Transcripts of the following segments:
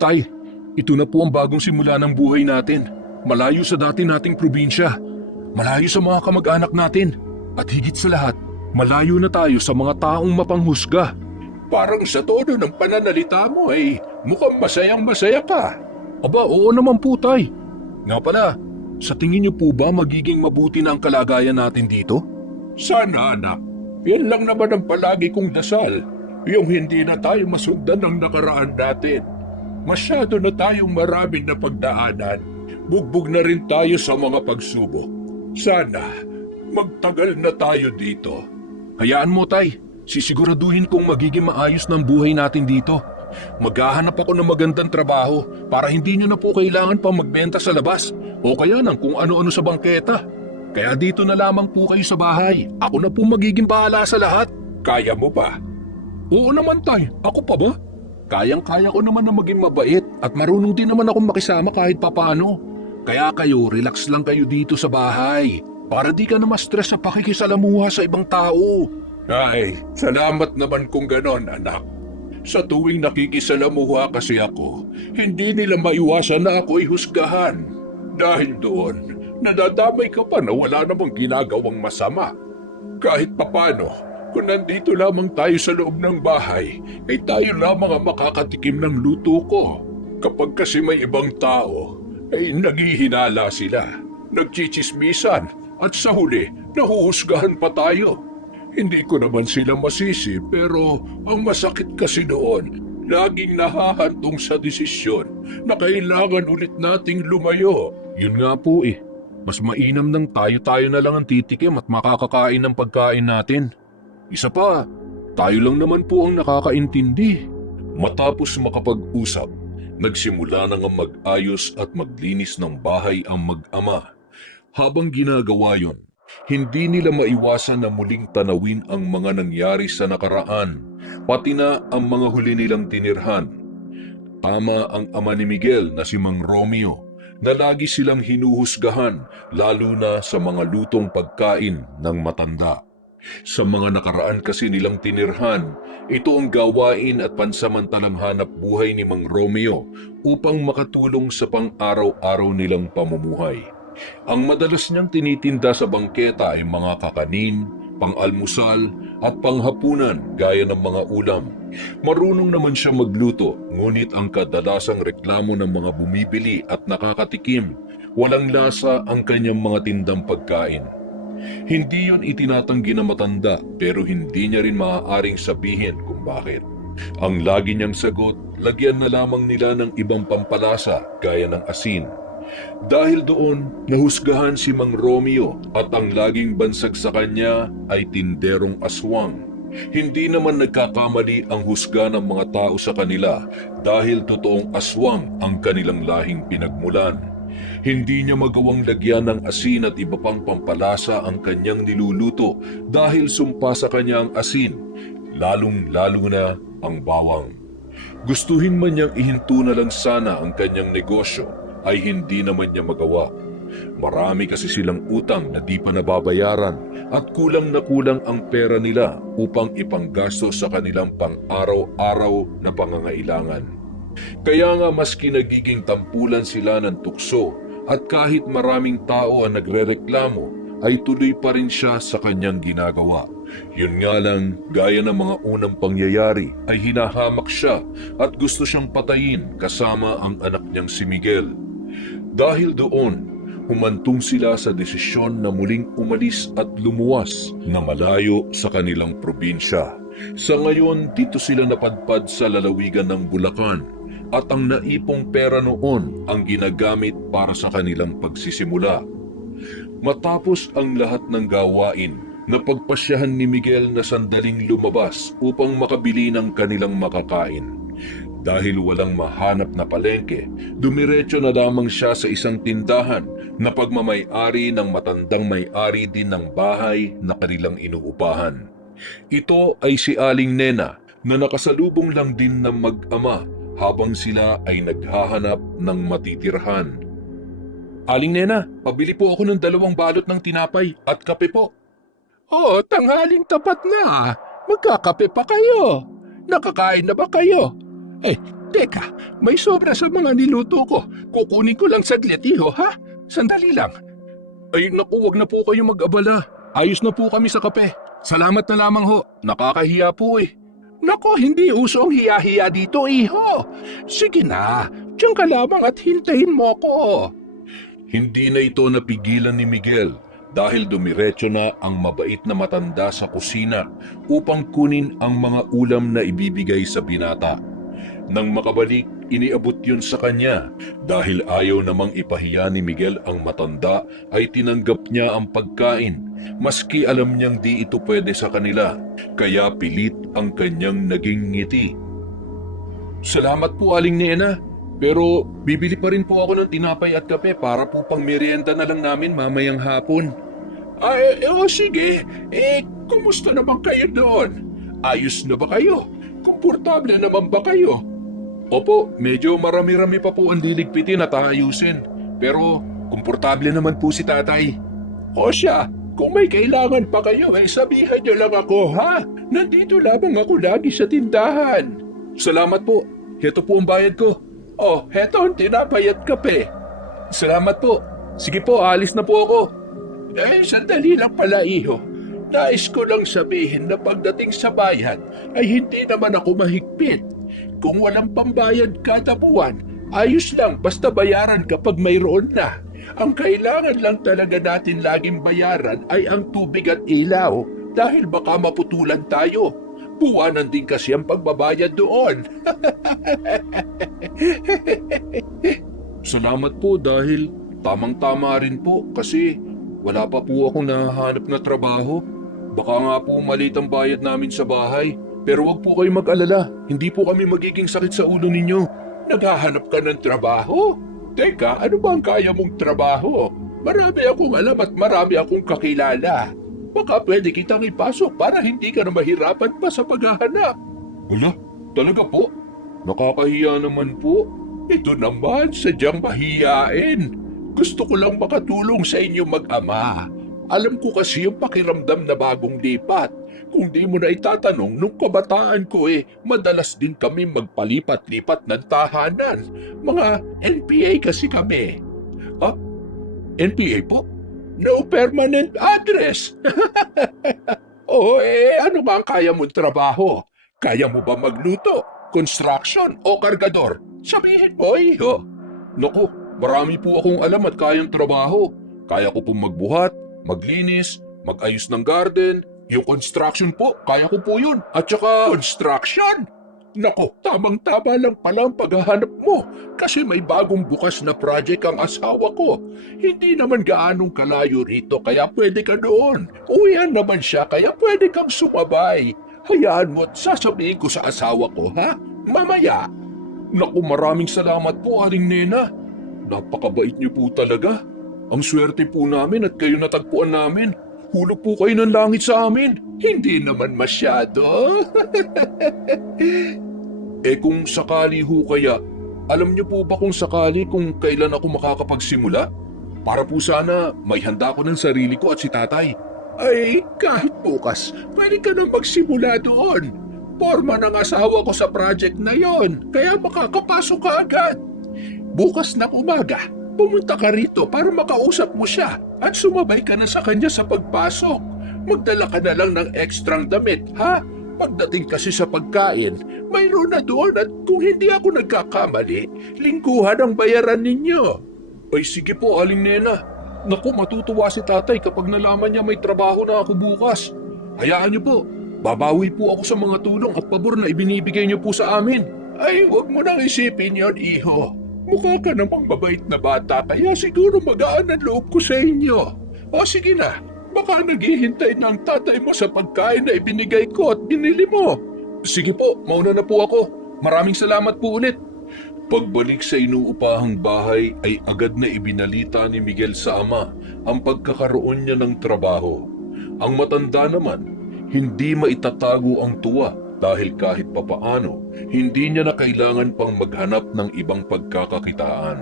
Tay, ito na po ang bagong simula ng buhay natin. Malayo sa dati nating probinsya. Malayo sa mga kamag-anak natin. At higit sa lahat, malayo na tayo sa mga taong mapanghusga. Parang sa todo ng pananalita mo ay mukhang masayang masaya ka. Aba, oo naman po, Tay. Nga pala, sa tingin niyo po ba magiging mabuti na ang kalagayan natin dito? Sana, anak. Yan lang naman ang palagi kong dasal. Yung hindi na tayo masundan ng nakaraan natin. Masyado na tayong maraming napagdaanan. Bugbog na rin tayo sa mga pagsubok. Sana, magtagal na tayo dito. Hayaan mo, Tay. Sisiguraduhin kong magiging maayos ng buhay natin dito. Maghahanap ako ng magandang trabaho para hindi nyo na po kailangan pa magbenta sa labas o kaya ng kung ano-ano sa bangketa. Kaya dito na lamang po kayo sa bahay. Ako na po magiging bahala sa lahat. Kaya mo ba? Oo naman, Tay. Ako pa ba? Kayang-kaya ko naman na maging mabait at marunong din naman akong makisama kahit papaano. Kaya kayo, relax lang kayo dito sa bahay para di ka na ma-stress sa pakikisalamuha sa ibang tao. Ay, salamat naman kung ganon, anak. Sa tuwing nakikisalamuha kasi ako, hindi nila maiwasan na ako'y husgahan. Dahil doon, nadadamay ka pa na wala namang ginagawang masama. Kahit papano, kung nandito lamang tayo sa loob ng bahay, ay tayo lamang ang makakatikim ng luto ko. Kapag kasi may ibang tao, ay naghihinala sila, nagchichismisan, at sa huli, nahuhusgahan pa tayo. Hindi ko naman sila masisi pero ang masakit kasi doon, laging nahahantong sa desisyon na kailangan ulit nating lumayo. Yun nga po eh, mas mainam nang tayo-tayo na lang ang titikim at makakakain ng pagkain natin. Isa pa, tayo lang naman po ang nakakaintindi. Matapos makapag-usap, nagsimula na nga mag-ayos at maglinis ng bahay ang mag-ama. Habang ginagawa yon, hindi nila maiwasan na muling tanawin ang mga nangyari sa nakaraan, pati na ang mga huli nilang tinirhan. Tama ang ama ni Miguel na si Mang Romeo na lagi silang hinuhusgahan lalo na sa mga lutong pagkain ng matanda. Sa mga nakaraan kasi nilang tinirhan, ito ang gawain at pansamantalang hanap buhay ni Mang Romeo upang makatulong sa pang-araw-araw nilang pamumuhay. Ang madalas niyang tinitinda sa bangketa ay mga kakanin, pang-almusal at panghapunan gaya ng mga ulam. Marunong naman siya magluto, ngunit ang kadalasang reklamo ng mga bumibili at nakakatikim, walang lasa ang kanyang mga tindang pagkain. Hindi yun itinatanggi na matanda pero hindi niya rin maaaring sabihin kung bakit. Ang lagi niyang sagot, lagyan na lamang nila ng ibang pampalasa gaya ng asin. Dahil doon, nahusgahan si Mang Romeo at ang laging bansag sa kanya ay tinderong aswang. Hindi naman nagkakamali ang husga ng mga tao sa kanila dahil totoong aswang ang kanilang lahing pinagmulan. Hindi niya magawang lagyan ng asin at iba pang pampalasa ang kanyang niluluto dahil sumpa sa kanya ang asin, lalong-lalo na ang bawang. Gustuhin man niyang ihinto na lang sana ang kanyang negosyo, ay hindi naman niya magawa. Marami kasi silang utang na di pa nababayaran at kulang na kulang ang pera nila upang ipanggasto sa kanilang pang-araw-araw na pangangailangan. Kaya nga maski nagiging tampulan sila ng tukso at kahit maraming tao ang nagrereklamo, ay tuloy pa rin siya sa kanyang ginagawa. Yun nga lang, gaya ng mga unang pangyayari, ay hinahamak siya at gusto siyang patayin kasama ang anak niyang si Miguel. Dahil doon, humantong sila sa desisyon na muling umalis at lumuwas na malayo sa kanilang probinsya. Sa ngayon, dito sila napadpad sa lalawigan ng Bulacan at ang naipong pera noon ang ginagamit para sa kanilang pagsisimula. Matapos ang lahat ng gawain, napagpasyahan ni Miguel na sandaling lumabas upang makabili ng kanilang makakain. Dahil walang mahanap na palengke, dumiretso na lamang siya sa isang tindahan na pagmamay-ari ng matandang may-ari din ng bahay na kanilang inuupahan. Ito ay si Aling Nena na nakasalubong lang din ng mag-ama habang sila ay naghahanap ng matitirhan. Aling Nena, pabili po ako ng 2 balot ng tinapay at kape po. Oo, tanghaling tapat na. Magkakape pa kayo. Nakakain na ba kayo? Teka, may sobra sa mga niluto ko. Kukunin ko lang saglit, iho, ha? Sandali lang. Ay, naku, wag na po kayo mag-abala. Ayos na po kami sa kape. Salamat na lamang ho. Nakakahiya po eh. Naku, hindi uso ang hiya-hiya dito, iho. Sige na, diyan ka lamang at hintayin mo ko. Hindi na ito napigilan ni Miguel dahil dumiretso na ang mabait na matanda sa kusina upang kunin ang mga ulam na ibibigay sa binata. Nang makabalik, iniabot yun sa kanya. Dahil ayaw namang ipahiya ni Miguel ang matanda ay tinanggap niya ang pagkain maski alam niyang di ito pwede sa kanila. Kaya pilit ang kanyang naging ngiti. Salamat po, Aling Nena. Pero bibili pa rin po ako ng tinapay at kape para po pang merienda na lang namin mamayang hapon. Ay, sige. Kumusta naman kayo doon? Ayos na ba kayo? Komportable naman ba kayo? Opo, medyo marami-rami pa po ang liligpitin at aayusin. Pero komportable naman po si tatay. O siya, kung may kailangan pa kayo, sabihan niyo lang ako, ha? Nandito lamang ako lagi sa tindahan. Salamat po. Heto po ang bayad ko. Oh, heto ang tinapay at kape. Salamat po. Sige po, alis na po ako. Sandali lang pala, iho. Nais ko lang sabihin na pagdating sa bayad ay hindi naman ako mahigpit. Kung walang pambayad kada buwan, ayos lang basta bayaran kapag mayroon na. Ang kailangan lang talaga natin laging bayaran ay ang tubig at ilaw dahil baka maputulan tayo. Buwanan din kasi ang pagbabayad doon. Salamat po dahil tamang-tama rin po kasi wala pa po akong nahahanap na trabaho. Baka nga po maliit ang bayad namin sa bahay. Pero wag po kayo mag-alala, hindi po kami magiging sakit sa ulo ninyo. Naghahanap ka ng trabaho? Teka, ano ba ang kaya mong trabaho? Marami akong alam at marami akong kakilala. Baka pwede kitang ipasok para hindi ka na mahirapan pa sa paghahanap. Wala, talaga po? Nakakahiya naman po. Ito naman, sadyang mahiyain. Gusto ko lang makatulong sa inyo mag-ama. Alam ko kasi yung pakiramdam na bagong lipat. Kung di mo na itatanong, nung kabataan ko madalas din kami magpalipat-lipat ng tahanan. Mga NPA kasi kami. Ah, NPA po? No permanent address. Ano ba ang kaya mong trabaho? Kaya mo ba magluto, construction o kargador? Sabihin mo, iho. Naku, marami po akong alam at kayang trabaho. Kaya ko pong magbuhat, maglinis, mag-ayos ng garden. Yung construction po, kaya ko po yun. At saka, construction? Nako, tamang-tama lang pala ang paghahanap mo kasi may bagong bukas na project ang asawa ko. Hindi naman gaanong kalayo rito kaya pwede ka doon. Uwian naman siya kaya pwede kang sumabay. Hayaan mo at sasabihin ko sa asawa ko, ha? Mamaya. Naku, maraming salamat po, Aling Nena. Napakabait niyo po talaga. Ang swerte po namin at kayo natagpuan namin. Hulog po kayo ng langit sa amin. Hindi naman masyado. Kung sakali ho kaya, alam niyo po ba kung sakali kung kailan ako makakapagsimula? Para po sana may handa ko ng sarili ko at si tatay. Ay, kahit bukas, pwede ka na magsimula doon. Porma ng asawa ko sa project na yon, kaya makakapasok ka agad. Bukas ng umaga, pumunta ka rito para makausap mo siya at sumabay ka na sa kanya sa pagpasok. Magdala ka na lang ng ekstrang damit, ha? Pagdating kasi sa pagkain, mayroon na doon at kung hindi ako nagkakamali, lingguhan ang bayaran ninyo. Ay sige po, Aling Nena. Naku, matutuwa si tatay kapag nalaman niya may trabaho na ako bukas. Hayaan niyo po, babawi po ako sa mga tulong at pabor na ibinibigay niyo po sa amin. Ay, huwag mo nang isipin yon, iho. Mukha ka namang mabait na bata kaya siguro magaan ang loob ko sa inyo. O sige na, baka naghihintay na ang tatay mo sa pagkain na ibinigay ko at binili mo. Sige po, mauna na po ako. Maraming salamat po ulit. Pagbalik sa inuupahang bahay ay agad na ibinalita ni Miguel sa ama ang pagkakaroon niya ng trabaho. Ang matanda naman, hindi maitatago ang tuwa dahil kahit papaano, hindi niya na kailangan pang maghanap ng ibang pagkakakitaan.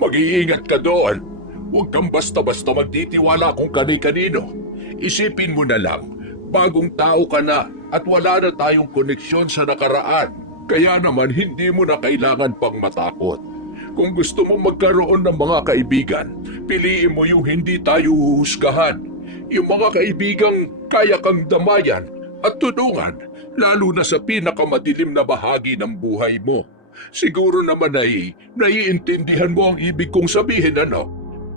Mag-iingat ka doon. Huwag kang basta-basta magtitiwala kung kani-kanino. Isipin mo na lang, bagong tao ka na at wala na tayong koneksyon sa nakaraan. Kaya naman hindi mo na kailangan pang matakot. Kung gusto mong magkaroon ng mga kaibigan, piliin mo yung hindi tayo huhusgahan. Yung mga kaibigang kaya kang damayan at tulungan, lalo na sa pinakamadilim na bahagi ng buhay mo. Siguro naman ay naiintindihan mo ang ibig kong sabihin, ano?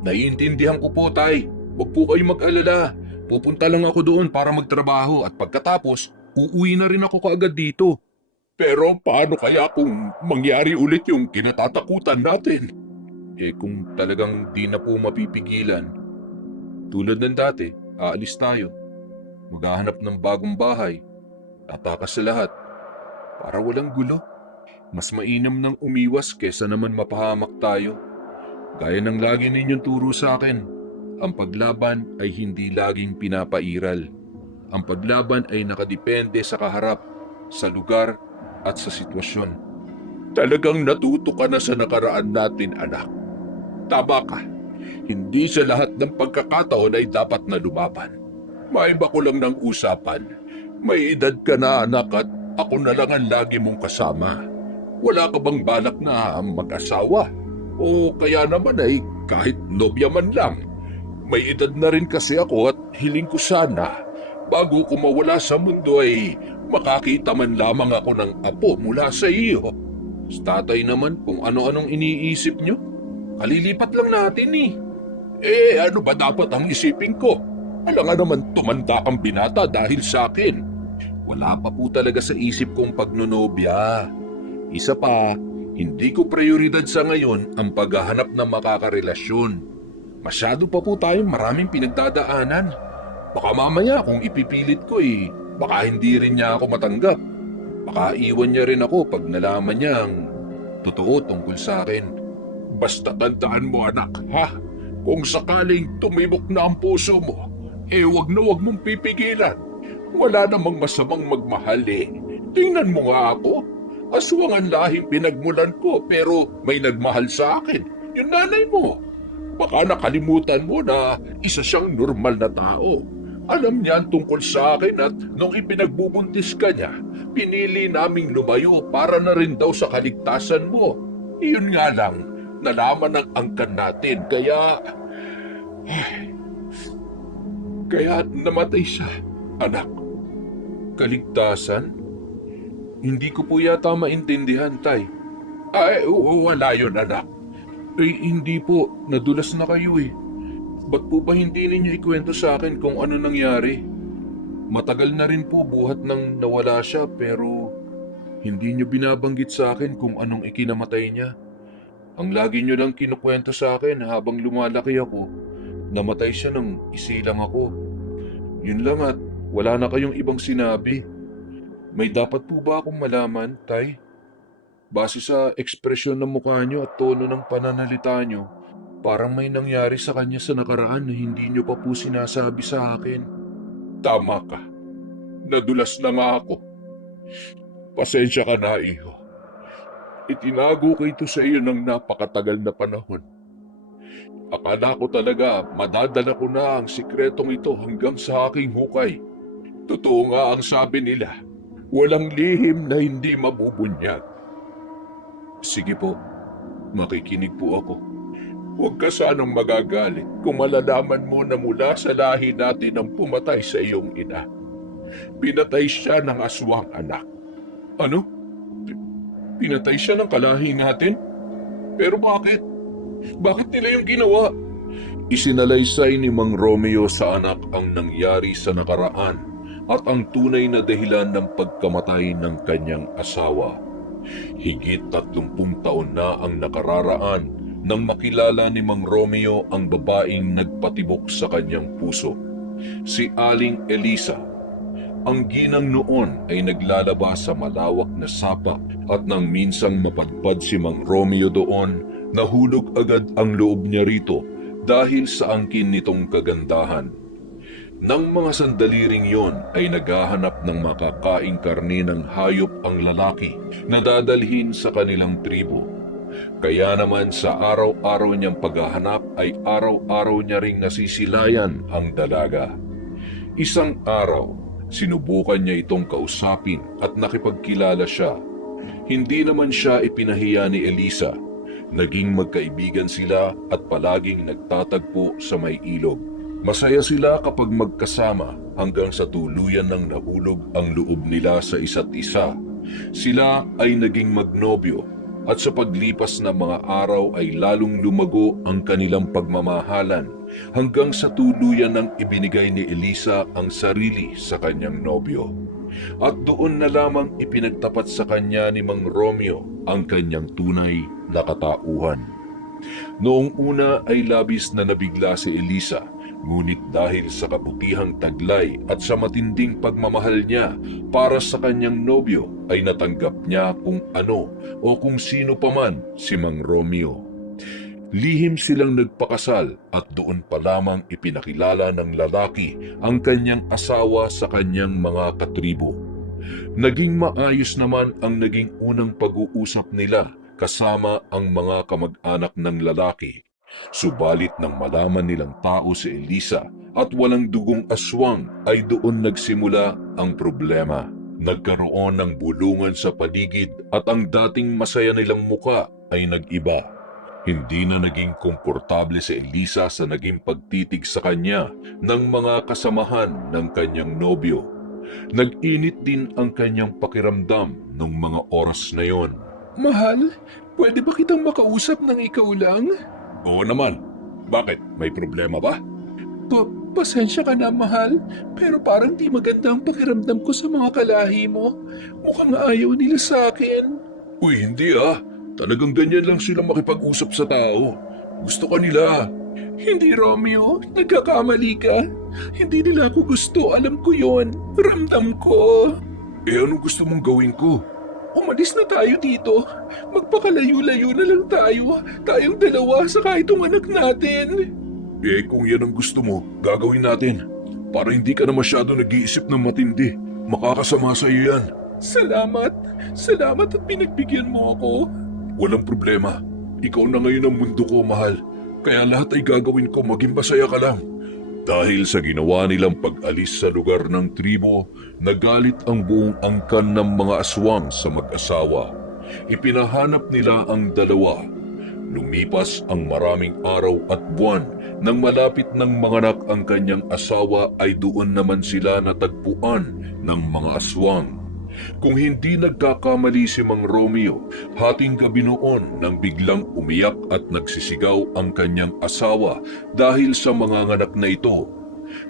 Naiintindihan ko po, Tay. Huwag po kayong mag-alala. Pupunta lang ako doon para magtrabaho at pagkatapos, uuwi na rin ako kaagad dito. Pero paano kaya kung mangyari ulit yung kinatatakutan natin? Kung talagang di na po mapipigilan, tulad ng dati, aalis tayo. Maghahanap ng bagong bahay. Tatakas sa lahat. Para walang gulo. Mas mainam nang umiwas kesa naman mapahamak tayo. Gaya ng lagi ninyong turo sa akin, ang paglaban ay hindi laging pinapairal. Ang paglaban ay nakadepende sa kaharap, sa lugar at sa sitwasyon. Talagang natuto ka na sa nakaraan natin, anak. Tama ka. Hindi sa lahat ng pagkakataon ay dapat na lumaban. Maiba ko lang ng usapan. May edad ka na, anak, at ako na lang ang lagi mong kasama. Wala ka bang balak na mag-asawa? O kaya naman ay kahit nobya man lang. May edad na rin kasi ako at hiling ko sana, bago ko mawala sa mundo ay makakita man lamang ako ng apo mula sa iyo. Sa tatay naman kung ano-anong iniisip nyo. Kalilipat lang natin eh. Ano ba dapat ang isipin ko? Alam nga naman tumanda kang binata dahil sa akin. Wala pa po talaga sa isip kong pagnonobya. Isa pa, hindi ko prioridad sa ngayon ang paghahanap ng makakarelasyon. Masyado pa po tayong maraming pinagdadaanan. Baka mamaya kung ipipilit ko baka hindi rin niya ako matanggap. Baka iwan niya rin ako pag nalaman niya ang totoo tungkol sa akin. Basta tandaan mo, anak, ha? Kung sakaling tumibok na ang puso mo, wag na wag mong pipigilan. Wala namang masamang magmahal eh. Tingnan mo nga ako. Aswang ang lahing pinagmulan ko pero may nagmahal sa akin. Yung nanay mo. Baka nakalimutan mo na isa siyang normal na tao. Alam niya tungkol sa akin at nung ipinagbubuntis ka niya, pinili naming lumayo para na rin daw sa kaligtasan mo. Iyon nga lang, nalaman ng angkan natin kaya namatay siya, anak. Kaligtasan? Hindi ko po yata maintindihan, Tay. Wala yun, anak. Hindi po. Nadulas na kayo eh. Ba't po ba hindi ninyo ikwento sa akin kung ano nangyari? Matagal na rin po buhat nang nawala siya pero hindi nyo binabanggit sa akin kung anong ikinamatay niya. Ang lagi nyo lang kinukwento sa akin habang lumalaki ako, namatay siya nang isilang ako. Yun lang at wala na kayong ibang sinabi. May dapat po ba akong malaman, Tay? Base sa ekspresyon ng mukha nyo at tono ng pananalita nyo, parang may nangyari sa kanya sa nakaraan na hindi nyo pa po sinasabi sa akin. Tama ka. Nadulas na nga ako. Pasensya ka na, iho. Itinago ko ito sa iyo ng napakatagal na panahon. Akala ko talaga madadala ko na ang sikretong ito hanggang sa aking hukay. Totoo nga ang sabi nila. Walang lihim na hindi mabubunyag. Sige po, makikinig po ako. Huwag ka sanang magagalit kung malalaman mo na mula sa lahi natin ang pumatay sa iyong ina. Pinatay siya ng aswang, anak. Ano? Pinatay siya ng kalahi natin? Pero bakit? Bakit nila yung ginawa? Isinalaysay ni Mang Romeo sa anak ang nangyari sa nakaraan at ang tunay na dahilan ng pagkamatay ng kanyang asawa. Higit 30 taon na ang nakararaan nang makilala ni Mang Romeo ang babaeng nagpatibok sa kanyang puso, si Aling Elisa. Ang ginang noon ay naglalaba sa malawak na sapa at nang minsang mapadpad si Mang Romeo doon, nahulog agad ang loob niya rito dahil sa angkin nitong kagandahan. Nang mga sandali ring yon ay naghahanap ng makakaing karne ng hayop ang lalaki na dadalhin sa kanilang tribo. Kaya naman sa araw-araw niyang paghahanap ay araw-araw niya ring nasisilayan ang dalaga. Isang araw, sinubukan niya itong kausapin at nakipagkilala siya. Hindi naman siya ipinahiya ni Elisa. Naging magkaibigan sila at palaging nagtatagpo sa may ilog. Masaya sila kapag magkasama hanggang sa tuluyan ng nahulog ang loob nila sa isa't isa. Sila ay naging magnobyo at sa paglipas ng mga araw ay lalong lumago ang kanilang pagmamahalan hanggang sa tuluyan ng ibinigay ni Elisa ang sarili sa kanyang nobyo. At doon na lamang ipinagtapat sa kanya ni Mang Romeo ang kanyang tunay na katauhan. Noong una ay labis na nabigla si Elisa, ngunit dahil sa kabutihang taglay at sa matinding pagmamahal niya para sa kanyang nobyo ay natanggap niya kung ano o kung sino paman si Mang Romeo. Lihim silang nagpakasal at doon pa lamang ipinakilala ng lalaki ang kanyang asawa sa kanyang mga katribo. Naging maayos naman ang naging unang pag-uusap nila kasama ang mga kamag-anak ng lalaki. Subalit nang malaman nilang tao si Elisa at walang dugong aswang ay doon nagsimula ang problema. Nagkaroon ng bulungan sa paligid at ang dating masaya nilang muka ay nag-iba. Hindi na naging komportable si Elisa sa naging pagtitig sa kanya ng mga kasamahan ng kanyang nobyo. Nag-init din ang kanyang pakiramdam nung mga oras na yon. Mahal, pwede ba kitang makausap ng ikaw lang? Oo naman. Bakit? May problema ba? Pasensya ka na, mahal, pero parang di maganda ang pakiramdam ko sa mga kalahi mo. Mukhang ayaw nila sa akin. Uy, hindi ah. Talagang ganyan lang sila makipag-usap sa tao. Gusto ka nila. Hindi, Romeo. Nagkakamali ka. Hindi nila ako gusto. Alam ko yon. Ramdam ko. Anong gusto mong gawin ko? Umalis na tayo dito. Magpakalayo-layo na lang tayo. Tayong dalawa sa itong anak natin. Kung yan ang gusto mo, gagawin natin. Para hindi ka na masyado nag-iisip ng matindi. Makakasama sa iyo yan. Salamat. Salamat at pinagbigyan mo ako. Walang problema. Ikaw na ngayon ang mundo ko, mahal. Kaya lahat ay gagawin ko, maging masaya ka lang. Dahil sa ginawa nilang pag-alis sa lugar ng tribo, nagalit ang buong angkan ng mga aswang sa mag-asawa. Ipinahanap nila ang dalawa. Lumipas ang maraming araw at buwan. Nang malapit ng manganak ang kanyang asawa ay doon naman sila natagpuan ng mga aswang. Kung hindi nagkakamali si Mang Romeo, hating gabi noon nang biglang umiyak at nagsisigaw ang kanyang asawa dahil sa mga nganak na ito.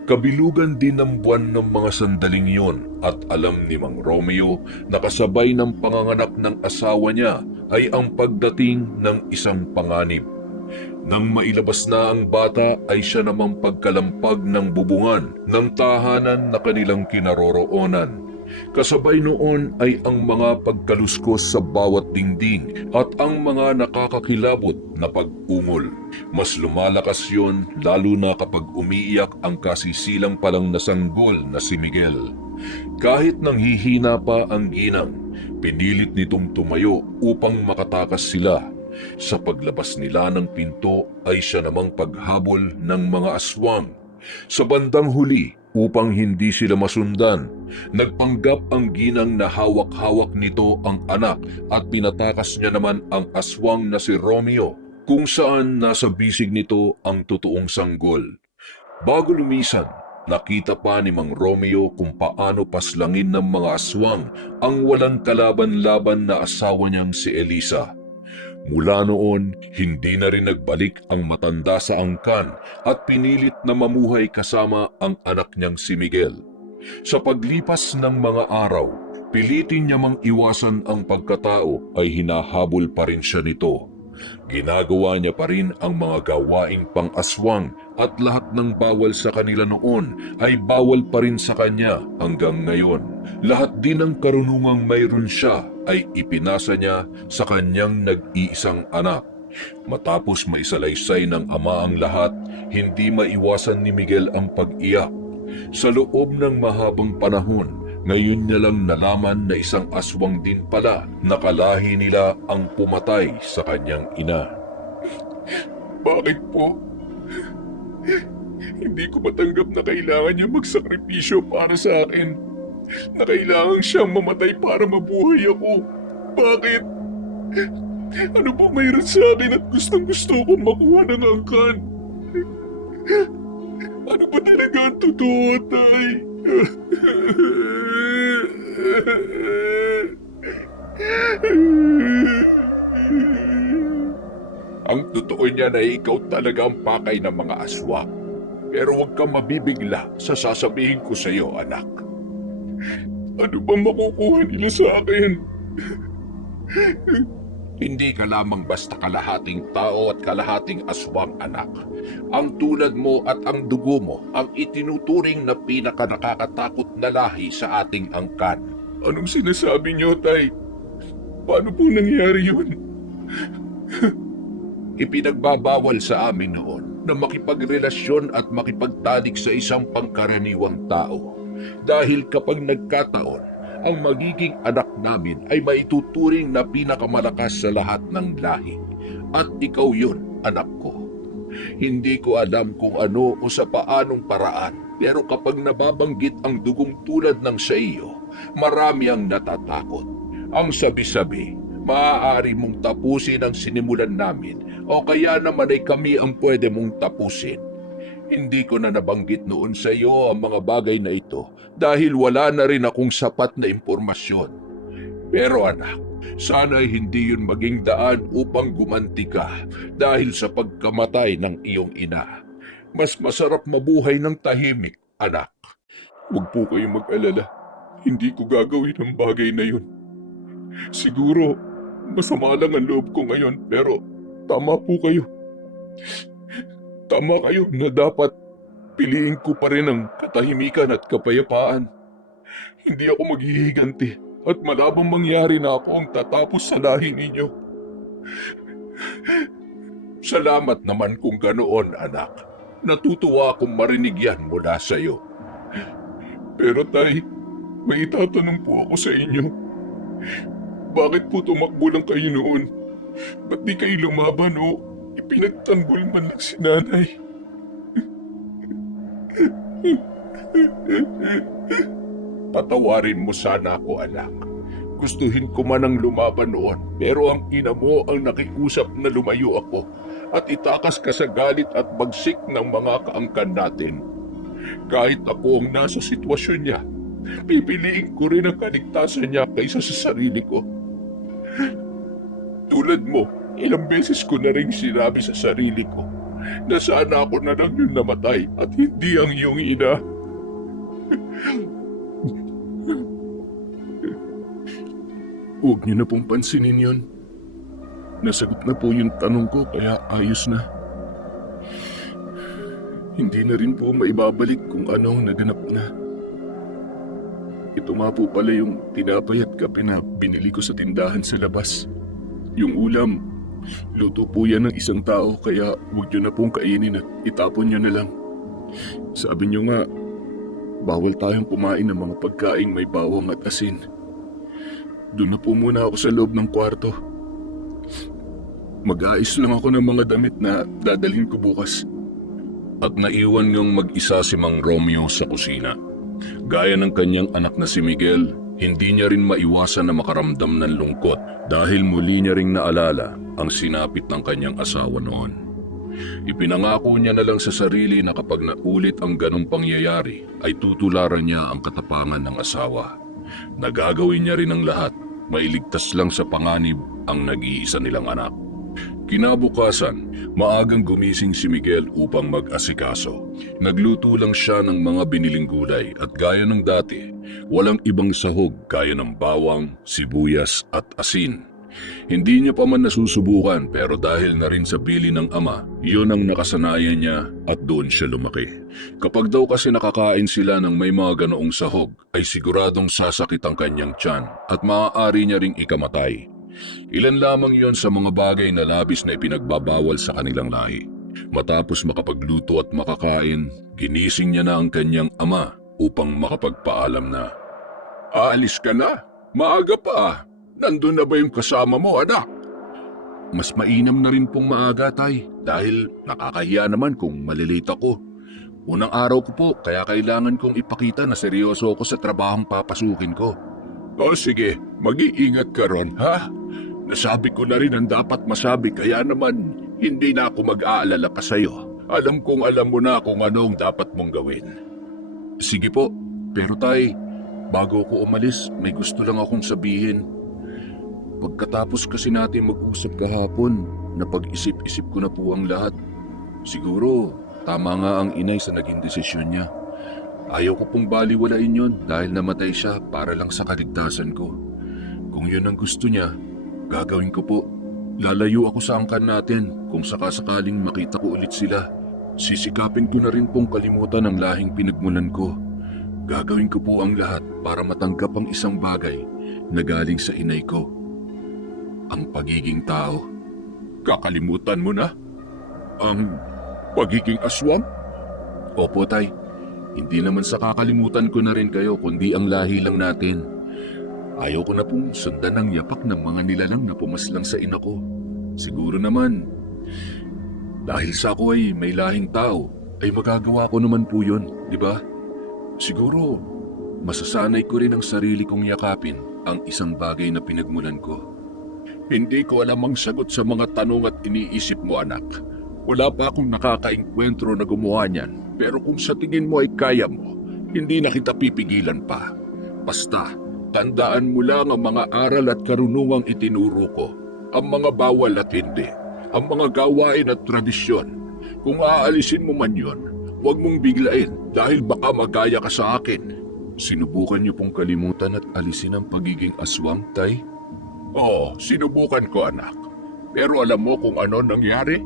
Kabilugan din ng buwan ng mga sandaling iyon at alam ni Mang Romeo na kasabay ng panganganak ng asawa niya ay ang pagdating ng isang panganib. Nang mailabas na ang bata ay siya namang pagkalampag ng bubungan ng tahanan na kanilang kinaroroonan. Kasabay noon ay ang mga pagkaluskos sa bawat dingding at ang mga nakakakilabot na pag-ungol. Mas lumalakas yon lalo na kapag umiiyak ang kasisilang palang nasanggol na si Miguel. Kahit nang hihina pa ang ginang, pinilit nitong tumayo upang makatakas sila. Sa paglabas nila ng pinto ay siya namang paghabol ng mga aswang. Sa bandang huli, upang hindi sila masundan, nagpanggap ang ginang na hawak-hawak nito ang anak at pinatakas niya naman ang aswang na si Romeo, kung saan nasa bisig nito ang totoong sanggol. Bago lumisan, nakita pa ni Mang Romeo kung paano paslangin ng mga aswang ang walang kalaban-laban na asawa niyang si Elisa. Mula noon, hindi na rin nagbalik ang matanda sa angkan at pinilit na mamuhay kasama ang anak niyang si Miguel. Sa paglipas ng mga araw, pilitin niya mang iwasan ang pagkatao ay hinahabol pa rin siya nito. Ginagawa niya pa rin ang mga gawaing pang-aswang at lahat ng bawal sa kanila noon ay bawal pa rin sa kanya hanggang ngayon. Lahat din ng karunungang mayroon siya ay ipinasa niya sa kanyang nag-iisang anak. Matapos maisalaysay ng ama ang lahat, hindi maiwasan ni Miguel ang pag-iyak. Sa loob ng mahabang panahon, ngayon niya lang nalaman na isang aswang din pala na kalahi nila ang pumatay sa kanyang ina. Bakit po? Hindi ko matanggap na kailangan niya magsakripisyo para sa akin. Na kailangan siyang mamatay para mabuhay ako. Bakit? Ano ba mayroon sa akin at gustong-gusto kong makuha ng angkan? Ano ba talaga ang totoo, Tay? Ang totoo niya na ikaw talaga ang pakay ng mga aswang. Pero huwag kang mabibigla sa sasabihin ko sa iyo, anak. Ano ba makukuha nila sa akin? Hindi ka lamang basta kalahating tao at kalahating aswang, anak. Ang tulad mo at ang dugo mo ang itinuturing na pinakanakakatakot na lahi sa ating angkan. Anong sinasabi niyo, Tay? Paano po nangyari yun? Ipinagbabawal sa amin noon na makipagrelasyon at makipagtalik sa isang pangkaraniwang tao. Dahil kapag nagkataon, ang magiging anak namin ay maituturing na pinakamalakas sa lahat ng lahi. At ikaw yun, anak ko. Hindi ko alam kung ano o sa paanong paraan, pero kapag nababanggit ang dugong tulad ng sa iyo, marami ang natatakot. Ang sabi-sabi, maaari mong tapusin ang sinimulan namin o kaya naman ay kami ang pwede mong tapusin. Hindi ko na nabanggit noon sa iyo ang mga bagay na ito dahil wala na rin akong sapat na impormasyon. Pero anak, sana ay hindi yun maging daan upang gumanti ka dahil sa pagkamatay ng iyong ina. Mas masarap mabuhay ng tahimik, anak. Huwag po kayong mag-alala. Hindi ko gagawin ang bagay na yun. Siguro, masama lang ang loob ko ngayon pero tama po kayo. Tama kayo na dapat piliin ko pa rin ang katahimikan at kapayapaan. Hindi ako maghihiganti at malabang mangyari na ako ang tatapos sa lahi ninyo. Salamat naman kung ganoon, anak. Natutuwa akong marinig yan mula sa iyo. Pero Tay, may itatanong po ako sa inyo. Bakit po tumakbo lang kayo noon? Ba't di kayo lumaban o ipinagtanggol man lang si nanay? Patawarin mo sana ako, anak. Gustuhin ko man ang lumaban noon, pero ang ina mo ang nakiusap na lumayo ako at itakas ka sa galit at bagsik ng mga kaangkan natin. Kahit ako ang nasa sitwasyon niya, pipiliin ko rin ang kaligtasan niya kaysa sa sarili ko. Tulad mo, ilang beses ko na rin sinabi sa sarili ko na sana ako na lang yung namatay at hindi ang iyong ina. Huwag niyo na pong pansinin yun. Nasagot na po yung tanong ko kaya ayos na. Hindi na rin po maibabalik kung anong naganap na. Ito nga po pala yung tinapay at kape na binili ko sa tindahan sa labas. Yung ulam, luto po yan ng isang tao kaya huwag niyo na pong kainin at itapon niyo na lang. Sabi niyo nga, bawal tayong kumain ng mga pagkaing may bawang at asin. Doon na po muna ako sa loob ng kwarto. Mag-aayos lang ako ng mga damit na dadalhin ko bukas. At naiwan niyong mag-isa si Mang Romeo sa kusina. Gaya ng kanyang anak na si Miguel, hindi niya rin maiwasan na makaramdam ng lungkot dahil muli niya ring naalala ang sinapit ng kanyang asawa noon. Ipinangako niya na lang sa sarili na kapag naulit ang ganong pangyayari ay tutularan niya ang katapangan ng asawa. Nagagawin niya rin ang lahat, mailigtas lang sa panganib ang nag-iisa nilang anak. Kinabukasan, maagang gumising si Miguel upang mag-asikaso. Nagluto lang siya ng mga biniling gulay at gaya ng dati, walang ibang sahog gaya ng bawang, sibuyas at asin. Hindi niya pa man nasusubukan pero dahil na rin sa bili ng ama, yun ang nakasanayan niya at doon siya lumaki. Kapag daw kasi nakakain sila ng may mga ganoong sahog, ay siguradong sasakit ang kanyang tiyan at maaari niya ring ikamatay. Ilan lamang yon sa mga bagay na labis na ipinagbabawal sa kanilang lahi. Matapos makapagluto at makakain, ginising niya na ang kanyang ama upang makapagpaalam na. Aalis ka na? Maaga pa. Nandun na ba yung kasama mo, anak? Mas mainam na rin pong maaga, tay, dahil nakakahiya naman kung malilate ako. Unang araw ko po, kaya kailangan kong ipakita na seryoso ako sa trabahong papasukin ko. O sige, mag-iingat ka ron, ha? Nasabi ko na rin ang dapat masabi kaya naman hindi na ako mag-aalala pa sa'yo. Alam kong alam mo na kung anong dapat mong gawin. Sige po, pero tay, bago ako umalis, may gusto lang akong sabihin. Pagkatapos kasi natin mag-usap kahapon, napag-isip-isip ko na po ang lahat. Siguro, tama nga ang inay sa naging desisyon niya. Ayaw ko pong baliwalain yon dahil namatay siya para lang sa kaligtasan ko. Kung yun ang gusto niya, gagawin ko po. Lalayo ako sa angkan natin kung sakasakaling makita ko ulit sila. Sisikapin ko na rin pong kalimutan ang lahing pinagmulan ko. Gagawin ko po ang lahat para matanggap ang isang bagay na galing sa inay ko. Ang pagiging tao. Kakalimutan mo na? Ang pagiging aswang? Opo, tay. Hindi naman sa kakalimutan ko na rin kayo kundi ang lahi lang natin. Ayaw ko na pong sundan ang yapak ng mga nilalang na pumaslang sa ina ko. Siguro naman, dahil sa ako ay may lahing tao, ay magagawa ko naman po yun, di ba? Siguro, masasanay ko rin ang sarili kong yakapin ang isang bagay na pinagmulan ko. Hindi ko alam ang sagot sa mga tanong at iniisip mo, anak. Wala pa akong nakakaengkwentro na gumawa niyan. Pero kung sa tingin mo ay kaya mo, hindi na kita pipigilan pa. Basta, tandaan mo lang ang mga aral at karunungang itinuro ko. Ang mga bawal at hindi. Ang mga gawain at tradisyon. Kung aalisin mo man yon, huwag mong biglain dahil baka magaya ka sa akin. Sinubukan niyo pong kalimutan at alisin ang pagiging aswang, tay? Oo, sinubukan ko, anak. Pero alam mo kung ano nangyari?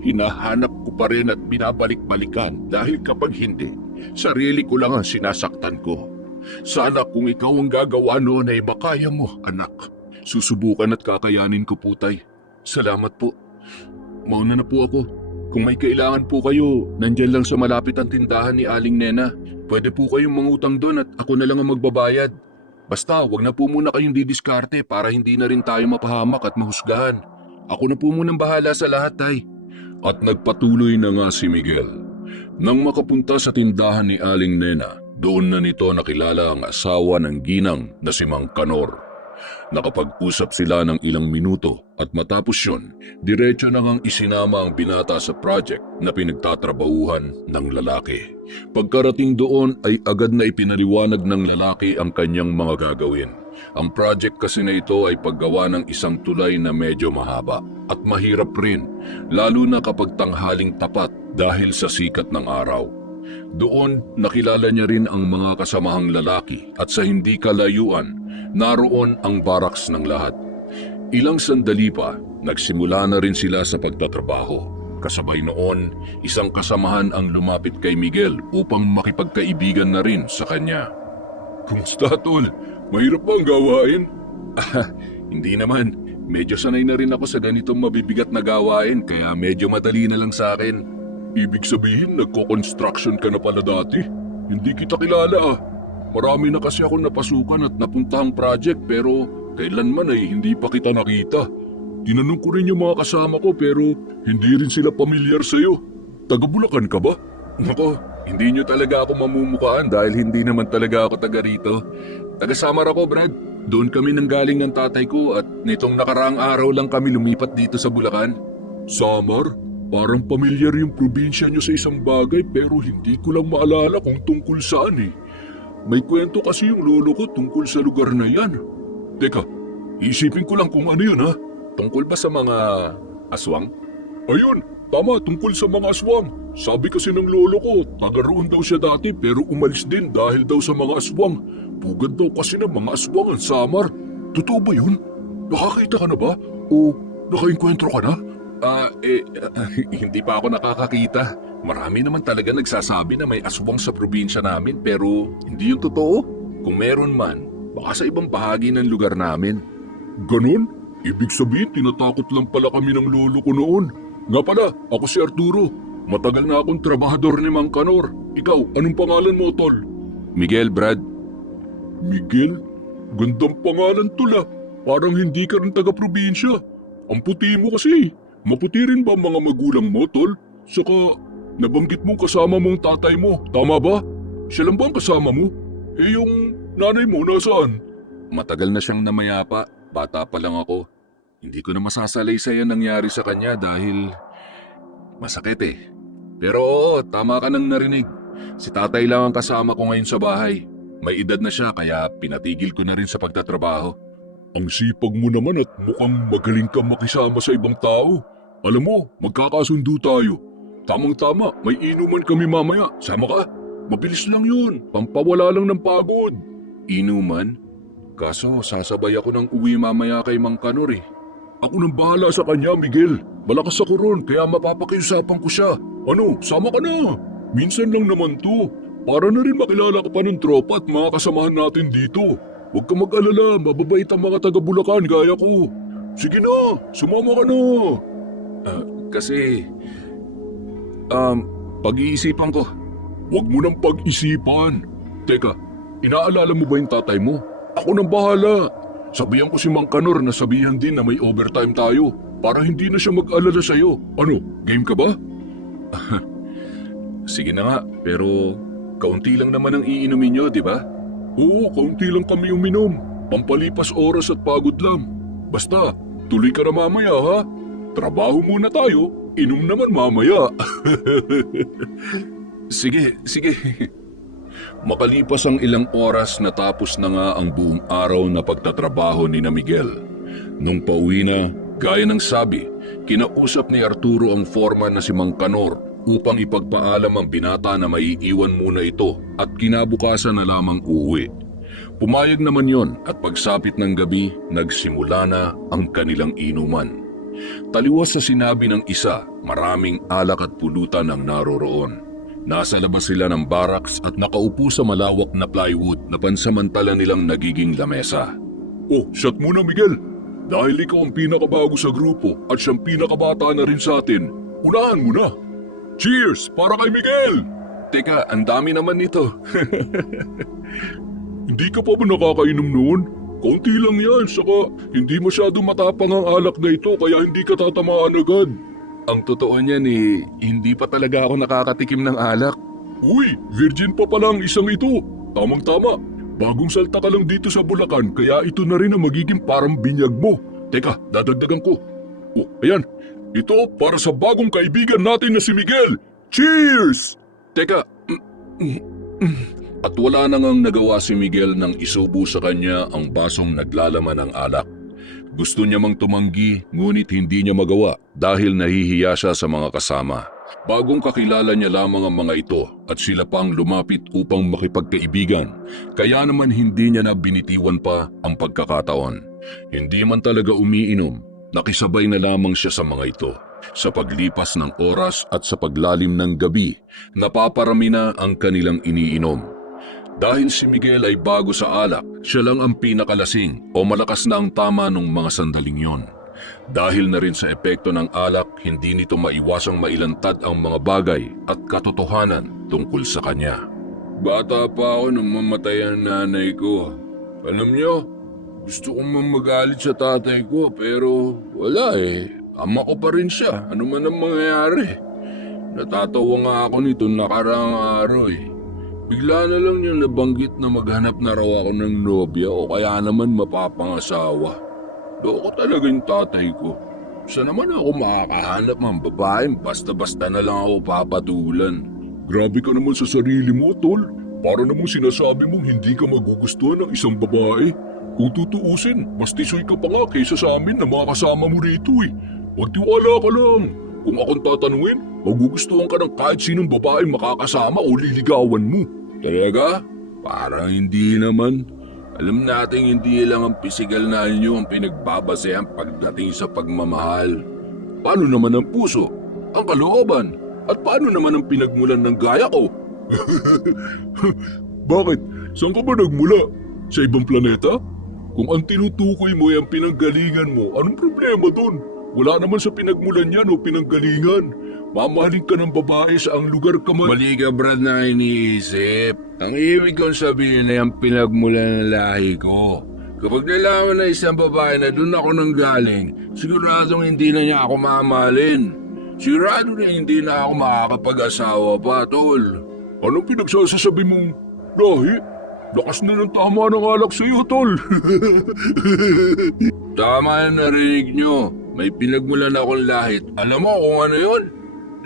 Hinahanap ko pa rin at binabalik-balikan dahil kapag hindi, sarili ko lang ang sinasaktan ko. Sana kung ikaw ang gagawa noon ay makaya mo, anak. Susubukan at kakayanin ko po, tay. Salamat po. Mauna na po ako. Kung may kailangan po kayo, nandyan lang sa malapit ang tindahan ni Aling Nena. Pwede po kayong mangutang doon at ako na lang ang magbabayad. Basta, wag na po muna kayong didiskarte para hindi na rin tayo mapahamak at mahusgahan. Ako na po munang bahala sa lahat, tay. At nagpatuloy na nga si Miguel. Nang makapunta sa tindahan ni Aling Nena, doon na nito nakilala ang asawa ng ginang na si Mang Kanor. Nakapag-usap sila ng ilang minuto at matapos yun, diretso na ngang isinama ang binata sa project na pinagtatrabahuhan ng lalaki. Pagkarating doon ay agad na ipinaliwanag ng lalaki ang kanyang mga gagawin. Ang project kasi na ito ay paggawa ng isang tulay na medyo mahaba at mahirap rin, lalo na kapag tanghaling tapat dahil sa sikat ng araw. Doon nakilala niya rin ang mga kasamahang lalaki at sa hindi kalayuan, naroon ang baraks ng lahat. Ilang sandali pa, nagsimula na rin sila sa pagtatrabaho. Kasabay noon, isang kasamahan ang lumapit kay Miguel upang makipagkaibigan na rin sa kanya. Kumusta, tol? Mahirap ba ang gawain? Hindi naman. Medyo sanay na rin ako sa ganitong mabibigat na gawain kaya medyo madali na lang sa akin. Ibig sabihin, nagko-construction ka na pala dati. Hindi kita kilala ah. Marami na kasi akong napasukan at napuntahang project pero kailanman ay hindi pa kita nakita. Tinanong ko rin yung mga kasama ko pero hindi rin sila pamilyar sa'yo. Taga Bulacan ka ba? Nako, hindi nyo talaga ako mamumukaan dahil hindi naman talaga ako taga rito. Taga Samar ako, Brad. Doon kami nanggaling ng tatay ko at nitong nakaraang araw lang kami lumipat dito sa Bulacan. Samar? Parang pamilyar yung probinsya nyo sa isang bagay pero hindi ko lang maalala kung tungkol saan eh. May kwento kasi yung lolo ko tungkol sa lugar na yan. Teka, isipin ko lang kung ano yun ha. Tungkol ba sa mga aswang? Ayun, tama, tungkol sa mga aswang. Sabi kasi ng lolo ko, taga roon daw siya dati pero umalis din dahil daw sa mga aswang. Pugad daw kasi ng mga aswang ang Samar. Totoo ba yun? Nakakita ka na ba? O nakainkwentro ka na? Hindi pa ako nakakakita. Marami naman talaga nagsasabi na may aswang sa probinsya namin pero hindi yung totoo. Kung meron man, baka sa ibang bahagi ng lugar namin. Ganon? Ibig sabihin tinatakot lang pala kami ng lolo ko noon. Nga pala, ako si Arturo. Matagal na akong trabahador ni Mang Kanor. Ikaw, anong pangalan mo, tol? Miguel, Brad. Miguel? Gandang pangalan tula. Parang hindi ka rin taga-probinsya. Ang puti mo kasi. Maputi rin ba ang mga magulang mo, tol? Saka, nabanggit mong kasama mong tatay mo. Tama ba? Siya lang ba ang kasama mo? Eh yung nanay mo nasaan? matagal na siyang namayapa. Bata pa lang ako. Hindi ko na masasalay-say ang nangyari sa kanya dahil masakit eh. Pero oo, tama ka nang narinig. Si tatay lang ang kasama ko ngayon sa bahay. May edad na siya kaya pinatigil ko na rin sa pagtatrabaho. Ang sipag mo naman at mukhang magaling kang makisama sa ibang tao. Alam mo, magkakasundo tayo. Tamang-tama, may inuman kami mamaya. Sama ka? Mabilis lang yun. Pampawala lang ng pagod. Inuman? Kaso sasabay ako ng uwi mamaya kay Mang Kanor eh. Ako nang bahala sa kanya, Miguel. Malakas ako ron, kaya mapapakiusapan ko siya. Ano, sama ka na. Minsan lang naman to. Para na rin makilala ka pa ng tropa at mga kasamahan natin dito. Huwag ka mag-alala, mababait ang mga taga-Bulacan gaya ko. Sige na, sumama ka na. Kasi... pag-iisipan ko. Huwag mo nang pag-isipan. Teka, inaalala mo ba yung tatay mo? Ako nang bahala. Sabihan ko si Mang Kanor na sabihan din na may overtime tayo para hindi na siya mag-alala sa'yo. Ano, game ka ba? Sige na nga, pero kaunti lang naman ang iinumin nyo, di ba? Oo, kaunti lang kami uminom. Pampalipas oras at pagod lang. Basta, tuloy ka na mamaya ha. Trabaho muna tayo, inom naman mamaya. Sige. Makalipas ang ilang oras natapos na nga ang buong araw na pagtatrabaho ni na Miguel. Nung pauwi na, gaya ng sabi, kinausap ni Arturo ang foreman na si Mang Kanor upang ipagpaalam ang binata na maiiwan muna ito at kinabukasan na lamang uuwi. Pumayag naman yon at pagsapit ng gabi, nagsimula na ang kanilang inuman. Taliwas sa sinabi ng isa, maraming alak at pulutan ang naroroon. Nasa labas sila ng barracks at nakaupo sa malawak na plywood na pansamantala nilang nagiging lamesa. Oh, shot muna Miguel. Dahil ikaw ang pinakabago sa grupo at siyang pinakabata na rin sa atin, unahan mo na. Cheers para kay Miguel! Teka, ang dami naman nito. Hindi ka pa ba nakakainom noon? Kaunti lang yan, saka hindi masyado matapang ang alak na ito kaya hindi ka tatamaan agad. Ang totoo niyan eh, hindi pa talaga ako nakakatikim ng alak. Uy, virgin pa pala ang isang ito. Tamang-tama, bagong salta ka lang dito sa Bulacan kaya ito na rin ang magiging parang binyag mo. Teka, dadagdagan ko. Oh, ayan, ito para sa bagong kaibigan natin na si Miguel. Cheers! Teka, at wala na ngang nagawa si Miguel nang isubo sa kanya ang basong naglalaman ng alak. Gusto niya mang tumanggi, ngunit hindi niya magawa dahil nahihiya siya sa mga kasama. Bagong kakilala niya lamang ang mga ito at sila pa ang lumapit upang makipagkaibigan, kaya naman hindi niya na binitiwan pa ang pagkakataon. Hindi man talaga umiinom, nakisabay na lamang siya sa mga ito. Sa paglipas ng oras at sa paglalim ng gabi, napaparami na ang kanilang iniinom. Dahil si Miguel ay bago sa alak, siya lang ang pinakalasing o malakas na ang tama nung mga sandaling yon. Dahil na rin sa epekto ng alak, hindi nito maiwasang mailantad ang mga bagay at katotohanan tungkol sa kanya. Bata pa ako nung mamatay ang nanay ko. Alam niyo, gusto kong magalit sa tatay ko pero wala eh. Ama ko pa rin siya, ano man ang mangyayari. Natatawa nga ako nito nakaraang araw eh. Bigla na lang niya nabanggit na maghanap na raw ako ng nobya o kaya naman mapapangasawa. Loko talaga yung tatay ko. Saan naman ako makakahanap ng babaeng basta-basta na lang ako papatulan? Grabe ka naman sa sarili mo, tol. Para namang sinasabi mong hindi ka magugustuhan ng isang babae. Kung tutuusin, mas tisoy ka pa nga kaysa sa amin na mga kasama mo rito eh. Magtiwala ka lang. Kung akong tatanungin, magugustuhan ka ng kahit sinong babae makakasama o liligawan mo. Talaga? Parang hindi naman. Alam natin hindi lang ang pisikal na anyo ang pinagbabasehan pagdating sa pagmamahal. Paano naman ang puso? Ang kalooban? At paano naman ang pinagmulan ng gaya ko? Bakit? Saan ka ba nagmula? Sa ibang planeta? Kung ang tinutukoy mo ay ang pinanggalingan mo, anong problema dun? Wala naman sa pinagmulan yan o pinanggalingan. Mamahalin ka ng babae sa ang lugar ka man. Mali ka brad na iniisip. Ang ibig kong sabihin ay ang pinagmulan ng lahi ko. Kapag nalaman na isang babae na doon ako nang galing, siguradong hindi na niya ako mamahalin. Sigurado na hindi na ako makakapag-asawa pa, tol. Anong pinagsasasabi mong lahi? Lakas na ng tama ng alak sa'yo, tol. Tama na narinig nyo. May pinagmulan akong lahit. Alam mo kung ano yun?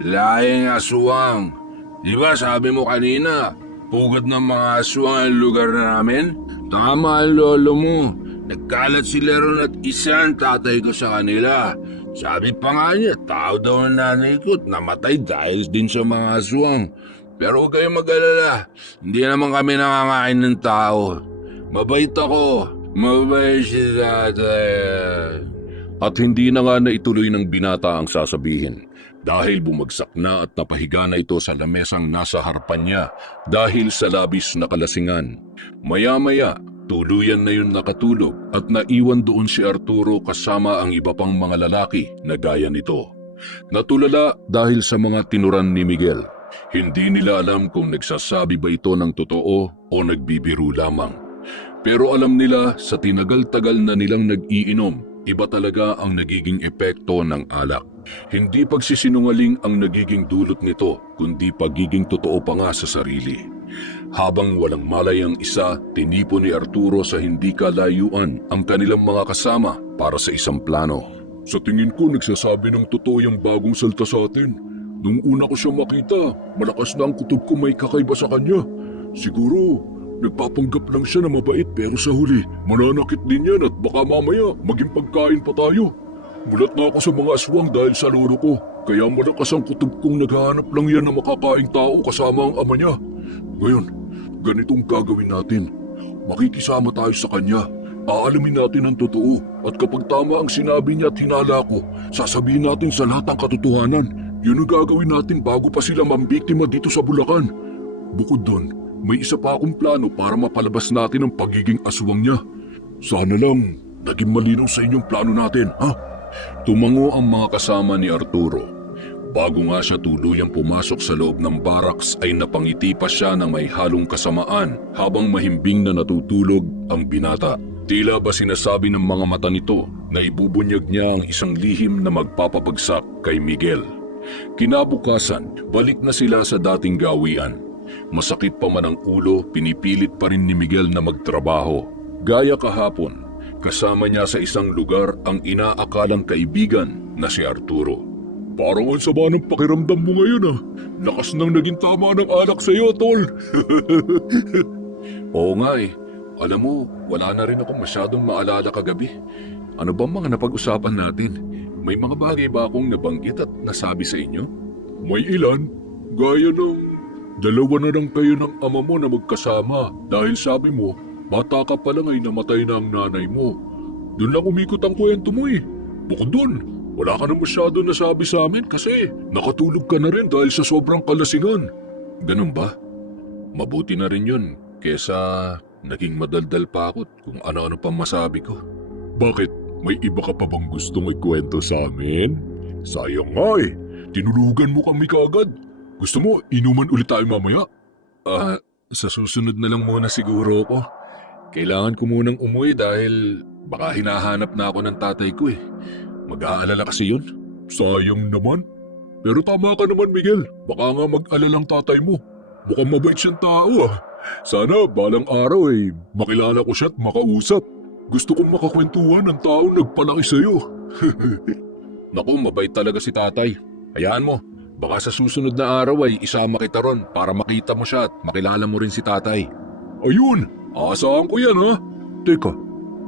Lahing aswang. Di ba sabi mo kanina, pugad ng mga aswang ang lugar namin? Tama ang lolo mo. Nagkalat sila ron at isa ang tatay ko sa kanila. Sabi pa nga niya, tao daw ang nanay ko at namatay dahil din sa mga aswang. Pero huwag kayong mag-alala, hindi naman kami nakakain ng tao. Mabait ako, mabait si tatay. At hindi na nga naituloy ng binata ang sasabihin dahil bumagsak na at napahiga na ito sa lamesang nasa harapan niya dahil sa labis na kalasingan. Maya-maya, tuluyan na yun nakatulog at naiwan doon si Arturo kasama ang iba pang mga lalaki na gaya nito. Natulala dahil sa mga tinuran ni Miguel. Hindi nila alam kung nagsasabi ba ito ng totoo o nagbibiro lamang. Pero alam nila sa tinagal-tagal na nilang nag-iinom, iba talaga ang nagiging epekto ng alak. Hindi pagsisinungaling ang nagiging dulot nito, kundi pagiging totoo pa nga sa sarili. Habang walang malay ang isa, tinipo ni Arturo sa hindi kalayuan ang kanilang mga kasama para sa isang plano. Sa tingin ko nagsasabi ng totoo yung bagong salta sa atin. Nung una ko siya makita, malakas na ang kutob ko may kakaiba sa kanya. Siguro, nagpapanggap lang siya na mabait pero sa huli, mananakit din yan at baka mamaya maging pagkain pa tayo. Mulat na ako sa mga aswang dahil sa lolo ko, kaya malakas ang kutob kong naghahanap lang yan na makakaing tao kasama ang ama niya. Ngayon, ganitong gagawin natin. Makikisama tayo sa kanya. Aalamin natin ang totoo at kapag tama ang sinabi niya at hinala ko, sasabihin natin sa lahat ang katotohanan. Yun ang gagawin natin bago pa sila mambiktima dito sa Bulacan. Bukod doon, may isa pa akong plano para mapalabas natin ang pagiging aswang niya. Sana lang, naging malinaw sa inyong plano natin, ha? Tumango ang mga kasama ni Arturo. Bago nga siya tuluyang pumasok sa loob ng barracks ay napangiti pa siya ng may halong kasamaan habang mahimbing na natutulog ang binata. Tila ba sinasabi ng mga mata nito na ibubunyag niya ang isang lihim na magpapabagsak kay Miguel. Kinabukasan, balik na sila sa dating gawian. Masakit pa man ang ulo, pinipilit pa rin ni Miguel na magtrabaho. Gaya kahapon, kasama niya sa isang lugar ang inaakalang kaibigan na si Arturo. Parang ang sama ng pakiramdam mo ngayon ah. Lakas nang naging tama ng alak sa iyo, tol. Oo nga eh. Alam mo, wala na rin ako masyadong maalala kagabi. Ano bang mga napag-usapan natin? May mga bagay ba akong nabanggit at nasabi sa inyo? May ilan. Gaya ng dalawa na lang kayo ng ama mo na magkasama dahil sabi mo, bata ka pa lang ay namatay na ang nanay mo. Doon lang umikot ang kwento mo eh. Bukod doon, wala ka na masyado nasabi sa amin kasi nakatulog ka na rin dahil sa sobrang kalasingan. Ganun ba? Mabuti na rin yun kesa naging madaldal pa ako kung ano-ano pa masabi ko. Bakit? May iba ka pa bang gustong ikwento sa amin? Sayang nga eh. Tinulugan mo kami kaagad. Gusto mo, inuman ulit tayo mamaya? Sa susunod na lang muna siguro ako. Kailangan ko munang umuwi dahil baka hinahanap na ako ng tatay ko eh. Mag-aalala kasi yun. Sayang naman. Pero tama ka naman Miguel. Baka nga mag-alalang tatay mo. Mukhang mabait siyang tao ah. Sana balang araw eh makilala ko siya at makausap. Gusto kong makakwentuhan ng taong nagpalaki sa'yo. Naku, mabait talaga si tatay. Hayaan mo, baka sa susunod na araw ay isama kita ron para makita mo siya at makilala mo rin si tatay. Ayun, aasahan ko yan ha. Teka,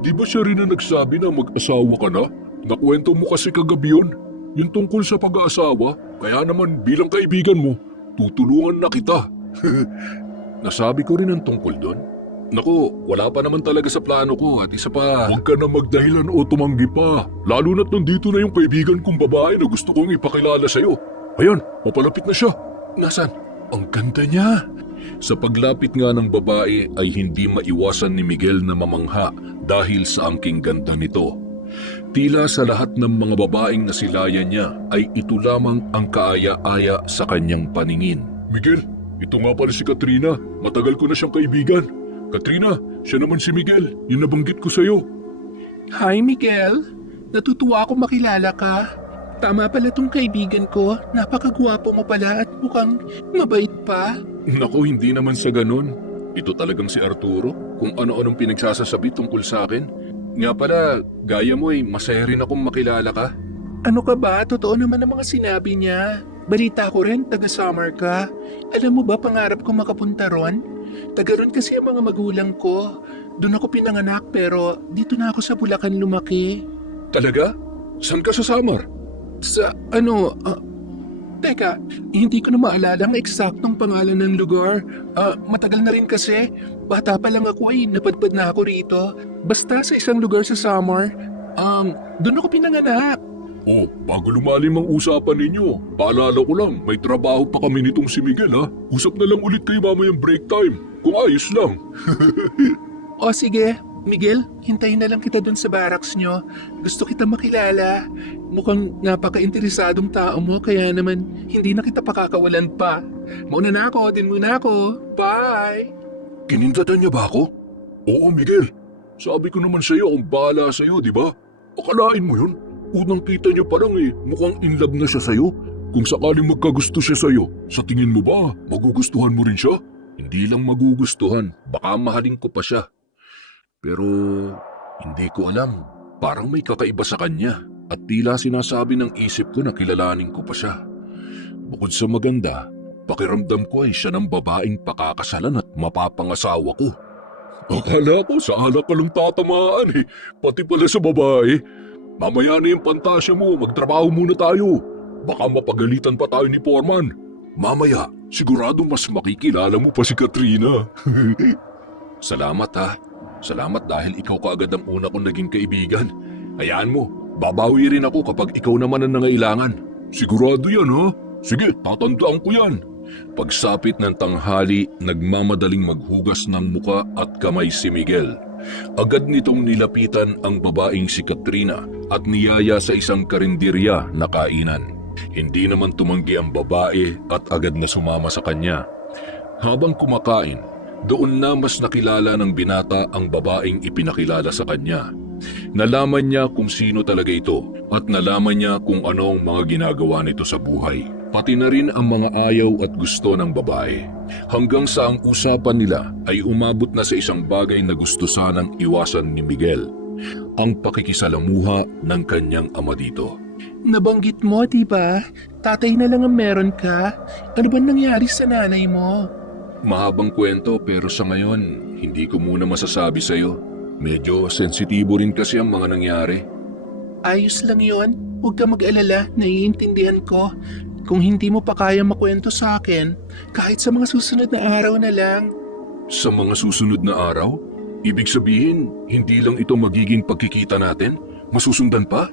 di ba siya rin na nagsabi na mag-asawa ka na? Nakwento mo kasi kagabi yun. Yung tungkol sa pag-aasawa, kaya naman bilang kaibigan mo, tutulungan na kita. Nasabi ko rin ang tungkol doon. Naku, wala pa naman talaga sa plano ko at isa pa... Huwag ka na magdahilan o tumanggi pa. Lalo na't nandito na yung kaibigan kong babae na gusto kong ipakilala sa'yo. Ayan, papalapit na siya. Nasaan? Ang ganda niya. Sa paglapit nga ng babae ay hindi maiwasan ni Miguel na mamangha dahil sa angking ganda nito. Tila sa lahat ng mga babaeng nasilayan niya ay ito lamang ang kaaya-aya sa kanyang paningin. Miguel, ito nga pala si Katrina. Matagal ko na siyang kaibigan. Katrina, siya naman si Miguel, yung nabanggit ko sa'yo. Hi Miguel, natutuwa ako makilala ka. Tama pala tong kaibigan ko, napakagwapo mo pala at mukhang mabait pa. Naku, hindi naman sa ganun. ito talagang si Arturo? Kung ano-anong pinagsasasabi tungkol sa akin? Nga pala, gaya mo masaya rin akong makilala ka. Ano ka ba? Totoo naman ang mga sinabi niya. Balita ko rin, taga-summer ka. Alam mo ba, pangarap ko makapunta ron? Taga ron kasi ang mga magulang ko. Doon ako pinanganak pero dito na ako sa Bulacan lumaki. Talaga? Saan ka sa summer? Sa teka, hindi ko na maalala ang eksaktong pangalan ng lugar. Matagal na rin kasi. Bata pa lang ako napadpad na ako rito. Basta sa isang lugar sa Samar. Doon ako pinanganak. Oh, bago lumalim ang usapan ninyo, paalala ko lang, may trabaho pa kami nitong si Miguel ha. Usap na lang ulit kayo mamayang break time, kung ayos lang. O sige, Miguel, hintayin na lang kita dun sa barracks nyo. Gusto kita makilala. Mukhang napaka-interesadong tao mo, kaya naman hindi na kita pakakawalan pa. Mauna na ako, din muna ako. Bye! Kinindatan niya ba ako? Oo, Miguel. Sabi ko naman sa'yo kung bahala sa'yo, di ba? Akalain mo yun? Unang kita niya pa lang mukhang in love na siya sa'yo. Kung sakaling magkagusto siya sa'yo, sa tingin mo ba, magugustuhan mo rin siya? Hindi lang magugustuhan, baka mahalin ko pa siya. Pero hindi ko alam, parang may kakaiba sa kanya at tila sinasabi ng isip ko na kilalanin ko pa siya. Bukod sa maganda, pakiramdam ko siya ng babaeng pakakasalan at mapapangasawa ko. Akala ko sa alak ka lang tatamaan pati pala sa babae. Mamaya na yung pantasya mo, magtrabaho muna tayo. Baka mapagalitan pa tayo ni Foreman. Mamaya, sigurado mas makikilala mo pa si Katrina. Salamat ha. Salamat dahil ikaw kaagad ang una kong naging kaibigan. Hayaan mo, babawi rin ako kapag ikaw naman ang nangailangan. Sigurado yan ha? Sige, tatandaan ko yan. Pagsapit ng tanghali, nagmamadaling maghugas ng muka at kamay si Miguel. Agad nitong nilapitan ang babaeng si Katrina at niyaya sa isang karinderya na kainan. Hindi naman tumanggi ang babae at agad na sumama sa kanya. Habang kumakain, doon na mas nakilala ng binata ang babaeng ipinakilala sa kanya. Nalaman niya kung sino talaga ito at nalaman niya kung ano ang mga ginagawa nito sa buhay. Pati na rin ang mga ayaw at gusto ng babae. Hanggang sa ang usapan nila ay umabot na sa isang bagay na gusto sanang iwasan ni Miguel. Ang pakikisalamuha ng kanyang ama dito. Nabanggit mo, diba? Tatay na lang ang meron ka. Ano ba nangyari sa nanay mo? Mahabang kwento pero sa ngayon, hindi ko muna masasabi sa'yo. Medyo sensitibo rin kasi ang mga nangyari. Ayos lang yon. Huwag ka mag-alala, naiintindihan ko. Kung hindi mo pa kaya makwento sa akin, kahit sa mga susunod na araw na lang. Sa mga susunod na araw? Ibig sabihin, hindi lang ito magiging pagkikita natin? Masusundan pa?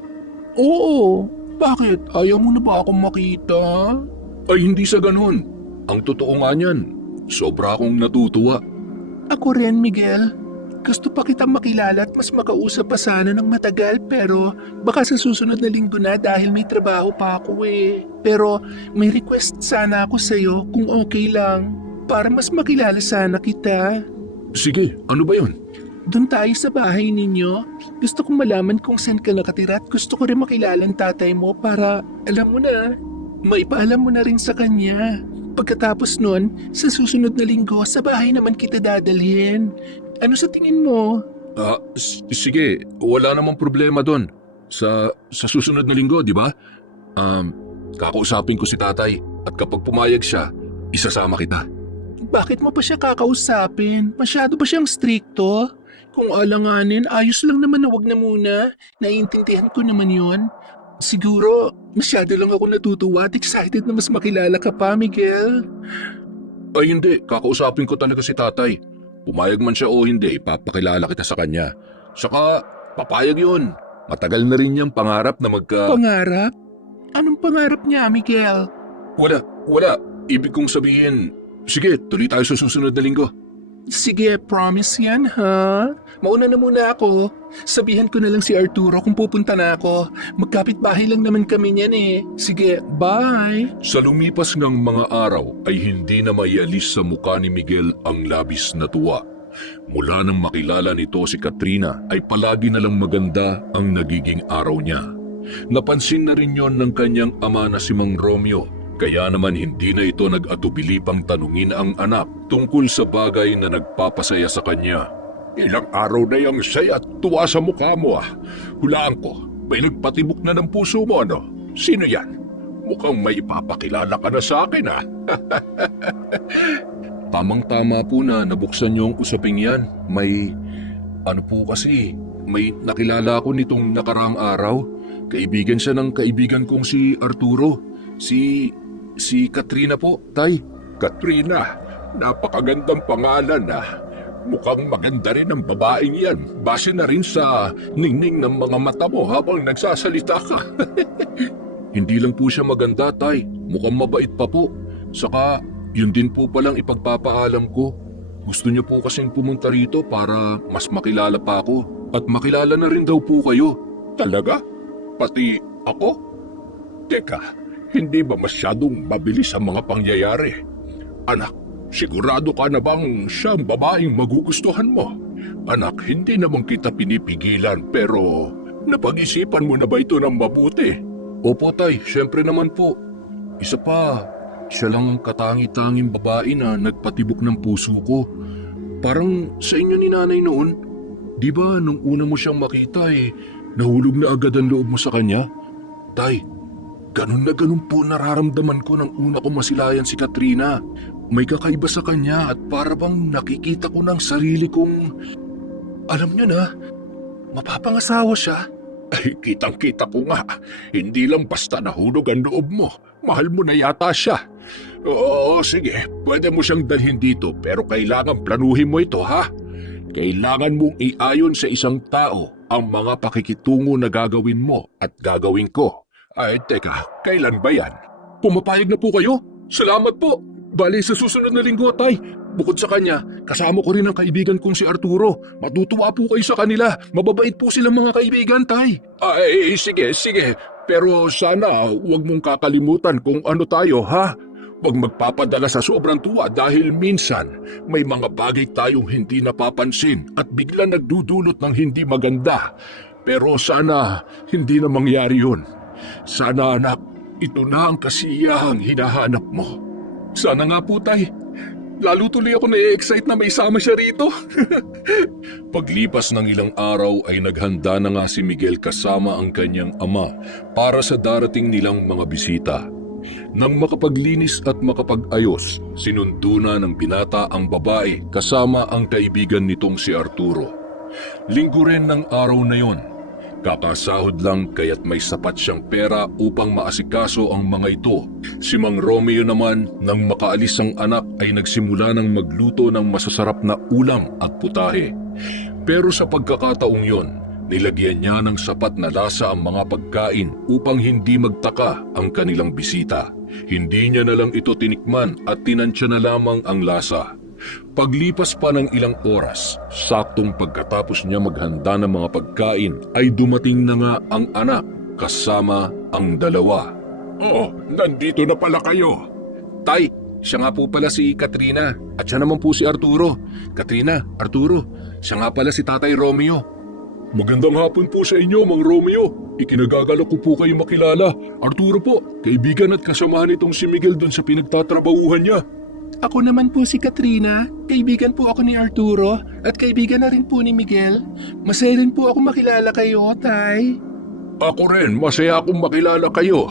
Oo. Bakit? Ayaw mo na ba akong makita? Ay hindi sa ganun. Ang totoo nga niyan, sobra akong natutuwa. Ako rin, Miguel. Gusto pa kitang makilala at mas makausap pa sana ng matagal pero baka sa susunod na linggo na dahil may trabaho pa ako Pero may request sana ako sa'yo kung okay lang para mas makilala sana kita. Sige, ano ba yun? Doon tayo sa bahay ninyo. Gusto kong malaman kung saan ka nakatira at gusto ko rin makilala ang tatay mo para alam mo na, maipaalam mo na rin sa kanya. Pagkatapos nun, sa susunod na linggo sa bahay naman kita dadalhin. Ano sa tingin mo? Sige, wala namang problema doon. Sa susunod na linggo, di ba? Kakausapin ko si tatay at kapag pumayag siya, isasama kita. Bakit mo pa siya kakausapin? Masyado ba siyang strikto? Kung alanganin, ayos lang naman na wag na muna. Naiintindihan ko naman yon. Siguro, masyado lang ako natutuwa at excited na mas makilala ka pa, Miguel. Ay hindi, kakausapin ko talaga si tatay. Pumayag man siya o hindi, ipapakilala kita sa kanya. Saka, papayag yun. Matagal na rin niyang pangarap na Pangarap? Anong pangarap niya, Miguel? Wala. Ibig kong sabihin, sige, tuloy tayo sa susunod na linggo. Sige, promise yan, ha? Mauna na muna ako. Sabihan ko na lang si Arturo kung pupunta na ako. Magkapit-bahay lang naman kami niyan Sige, bye! Sa lumipas ng mga araw ay hindi na maialis sa mukha ni Miguel ang labis na tuwa. Mula nang makilala nito si Katrina ay palagi na lang maganda ang nagiging araw niya. Napansin na rin yon ng kanyang ama na si Mang Romeo Kaya naman hindi na ito nag-atubili pang tanungin ang anak tungkol sa bagay na nagpapasaya sa kanya. Ilang araw na yung saya at tuwa sa mukha mo ah. Hulaan ko, may nagpatibok na ng puso mo ano? Sino yan? Mukhang may ipapakilala ka na sa akin ah. Tamang-tama po na nabuksan niyo ang usaping yan. May nakilala ko nitong nakaraang araw. Kaibigan siya ng kaibigan kong si Arturo. Si Katrina po, Tay. Katrina, napakagandang pangalan ah. Mukhang maganda rin ang babaeng yan. Base na rin sa ningning ng mga mata mo habang nagsasalita ka. Hindi lang po siya maganda, Tay. Mukhang mabait pa po. Saka, yun din po palang ipagpapaalam ko. Gusto niya po kasing pumunta rito para mas makilala pa ako. At makilala na rin daw po kayo. Talaga? Pati ako? Teka, hindi ba masyadong mabilis ang mga pangyayari? Anak, sigurado ka na bang siya ang babaeng magugustuhan mo? Anak, hindi naman kita pinipigilan pero napag-isipan mo na ba ito ng mabuti? Opo, Tay, syempre naman po. Isa pa, siya lang ang katangi-tanging babae na nagpatibok ng puso ko. Parang sa inyo ni nanay noon, di ba nung una mo siyang makita nahulog na agad ang loob mo sa kanya? Tay, ganun na ganun po nararamdaman ko nang una ko masilayan si Katrina. May kakaiba sa kanya at para bang nakikita ko ng sarili kong... Alam niyo na, mapapangasawa siya. Ay, kitang-kita ko nga. Hindi lang basta nahulog ang loob mo. Mahal mo na yata siya. Oo, sige. Pwede mo siyang dalhin dito pero kailangan planuhin mo ito, ha? Kailangan mong iayon sa isang tao ang mga pakikitungo na gagawin mo at gagawin ko. Ay, teka, kailan ba yan? Pumapayag na po kayo? Salamat po. Bale, sa susunod na linggo, Tay. Bukod sa kanya, kasama ko rin ang kaibigan kong si Arturo. Matutuwa po kayo sa kanila. Mababait po silang mga kaibigan, Tay. Ay, sige. Pero sana huwag mong kakalimutan kung ano tayo, ha? Huwag magpapadala sa sobrang tuwa dahil minsan may mga bagay tayong hindi napapansin at bigla nagdudulot ng hindi maganda. Pero sana hindi na mangyari yun. Sana anak, ito na ang kasiyahang hinahanap mo. Sana nga po, Tay. Lalo tuloy ako na-excite na may sama siya rito. Paglipas ng ilang araw ay naghanda na nga si Miguel kasama ang kanyang ama para sa darating nilang mga bisita. Nang makapaglinis at makapag-ayos, sinundo na ng binata ang babae kasama ang kaibigan nitong si Arturo. Linggo rin ng araw na yon. Kakasahod lang kaya't may sapat siyang pera upang maasikaso ang mga ito. Si Mang Romeo naman, nang makaalis ang anak ay nagsimula ng magluto ng masasarap na ulam at putahe. Pero sa pagkakataong yon, nilagyan niya ng sapat na lasa ang mga pagkain upang hindi magtaka ang kanilang bisita. Hindi niya na lang ito tinikman at tinansya na lamang ang lasa. Paglipas pa ng ilang oras, saktong pagkatapos niya maghanda ng mga pagkain ay dumating na nga ang anak kasama ang dalawa. Oh, nandito na pala kayo. Tay, siya nga po pala si Katrina at siya naman po si Arturo. Katrina, Arturo, siya nga pala si Tatay Romeo. Magandang hapon po sa inyo, Mang Romeo. Ikinagagalak ko po kayo makilala. Arturo po, kaibigan at kasamahan itong si Miguel doon sa pinagtatrabahuhan niya. Ako naman po si Katrina, kaibigan po ako ni Arturo at kaibigan na rin po ni Miguel. Masaya rin po ako makilala kayo, Tay. Ako rin, masaya akong makilala kayo.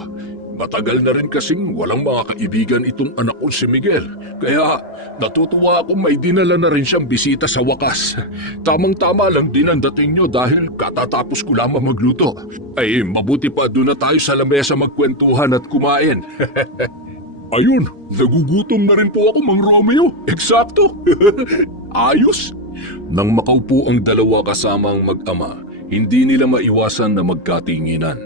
Matagal na rin kasing walang mga kaibigan itong anak ko si Miguel. Kaya natutuwa akong may dinala na rin siyang bisita sa wakas. Tamang-tama lang din ang dating nyo dahil katatapos ko lamang magluto. Ay, mabuti pa doon na tayo sa lamesa magkwentuhan at kumain. Ayun, nagugutom na rin po ako, Mang Romeo. Eksakto. Ayos. Nang makaupo ang dalawa kasama ang mag-ama, hindi nila maiwasan na magkatinginan.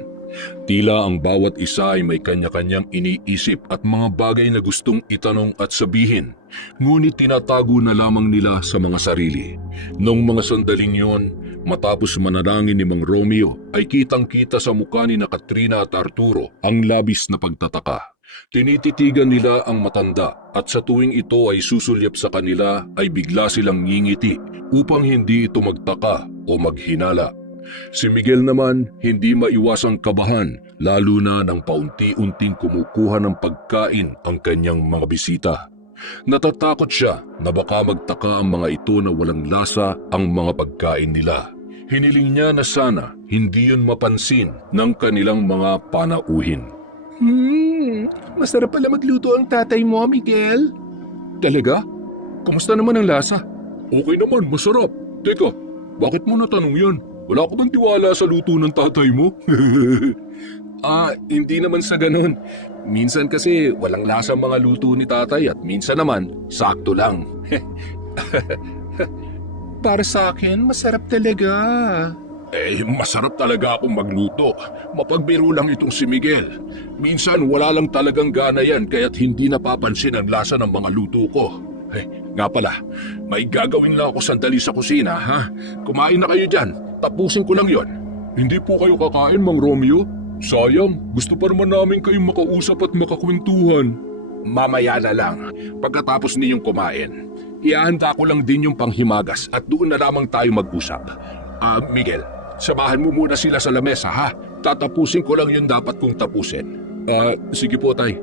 Tila ang bawat isa ay may kanya-kanyang iniisip at mga bagay na gustong itanong at sabihin, ngunit tinatago na lamang nila sa mga sarili. Noong mga sandaling yon, matapos manalangin ni Mang Romeo, ay kitang-kita sa mukha ni na Katrina at Arturo ang labis na pagtataka. Tinititigan nila ang matanda at sa tuwing ito ay susulyap sa kanila ay bigla silang ngingiti upang hindi ito magtaka o maghinala. Si Miguel naman hindi maiwasang kabahan lalo na nang paunti-unting kumukuha ng pagkain ang kanyang mga bisita. Natatakot siya na baka magtaka ang mga ito na walang lasa ang mga pagkain nila. Hiniling niya na sana hindi yun mapansin ng kanilang mga panauhin. Masarap pala magluto ang tatay mo, Miguel. Talaga? Kumusta naman ang lasa? Okay naman, masarap. Teka, bakit mo natanong yan? Wala ka bang tiwala sa luto ng tatay mo? Hindi naman sa ganun. Minsan kasi walang lasa ang mga luto ni tatay at minsan naman sakto lang. Para sa akin, masarap talaga. Masarap talaga akong magluto. Mapagbiro lang itong si Miguel. Minsan wala lang talagang gana yan kaya't hindi napapansin ang lasa ng mga luto ko. Nga pala, may gagawin lang ako sandali sa kusina, ha? Kumain na kayo dyan. Tapusin ko lang yon. Hindi po kayo kakain, Mang Romeo? Sayang, gusto pa naman namin kayong makausap at makakwentuhan. Mamaya na lang, pagkatapos ninyong kumain. Ihahanda ko lang din yung panghimagas at doon na lamang tayo mag-usap. Miguel, samahan mo muna sila sa lamesa, ha? Tatapusin ko lang yung dapat kong tapusin. Sige po, tay.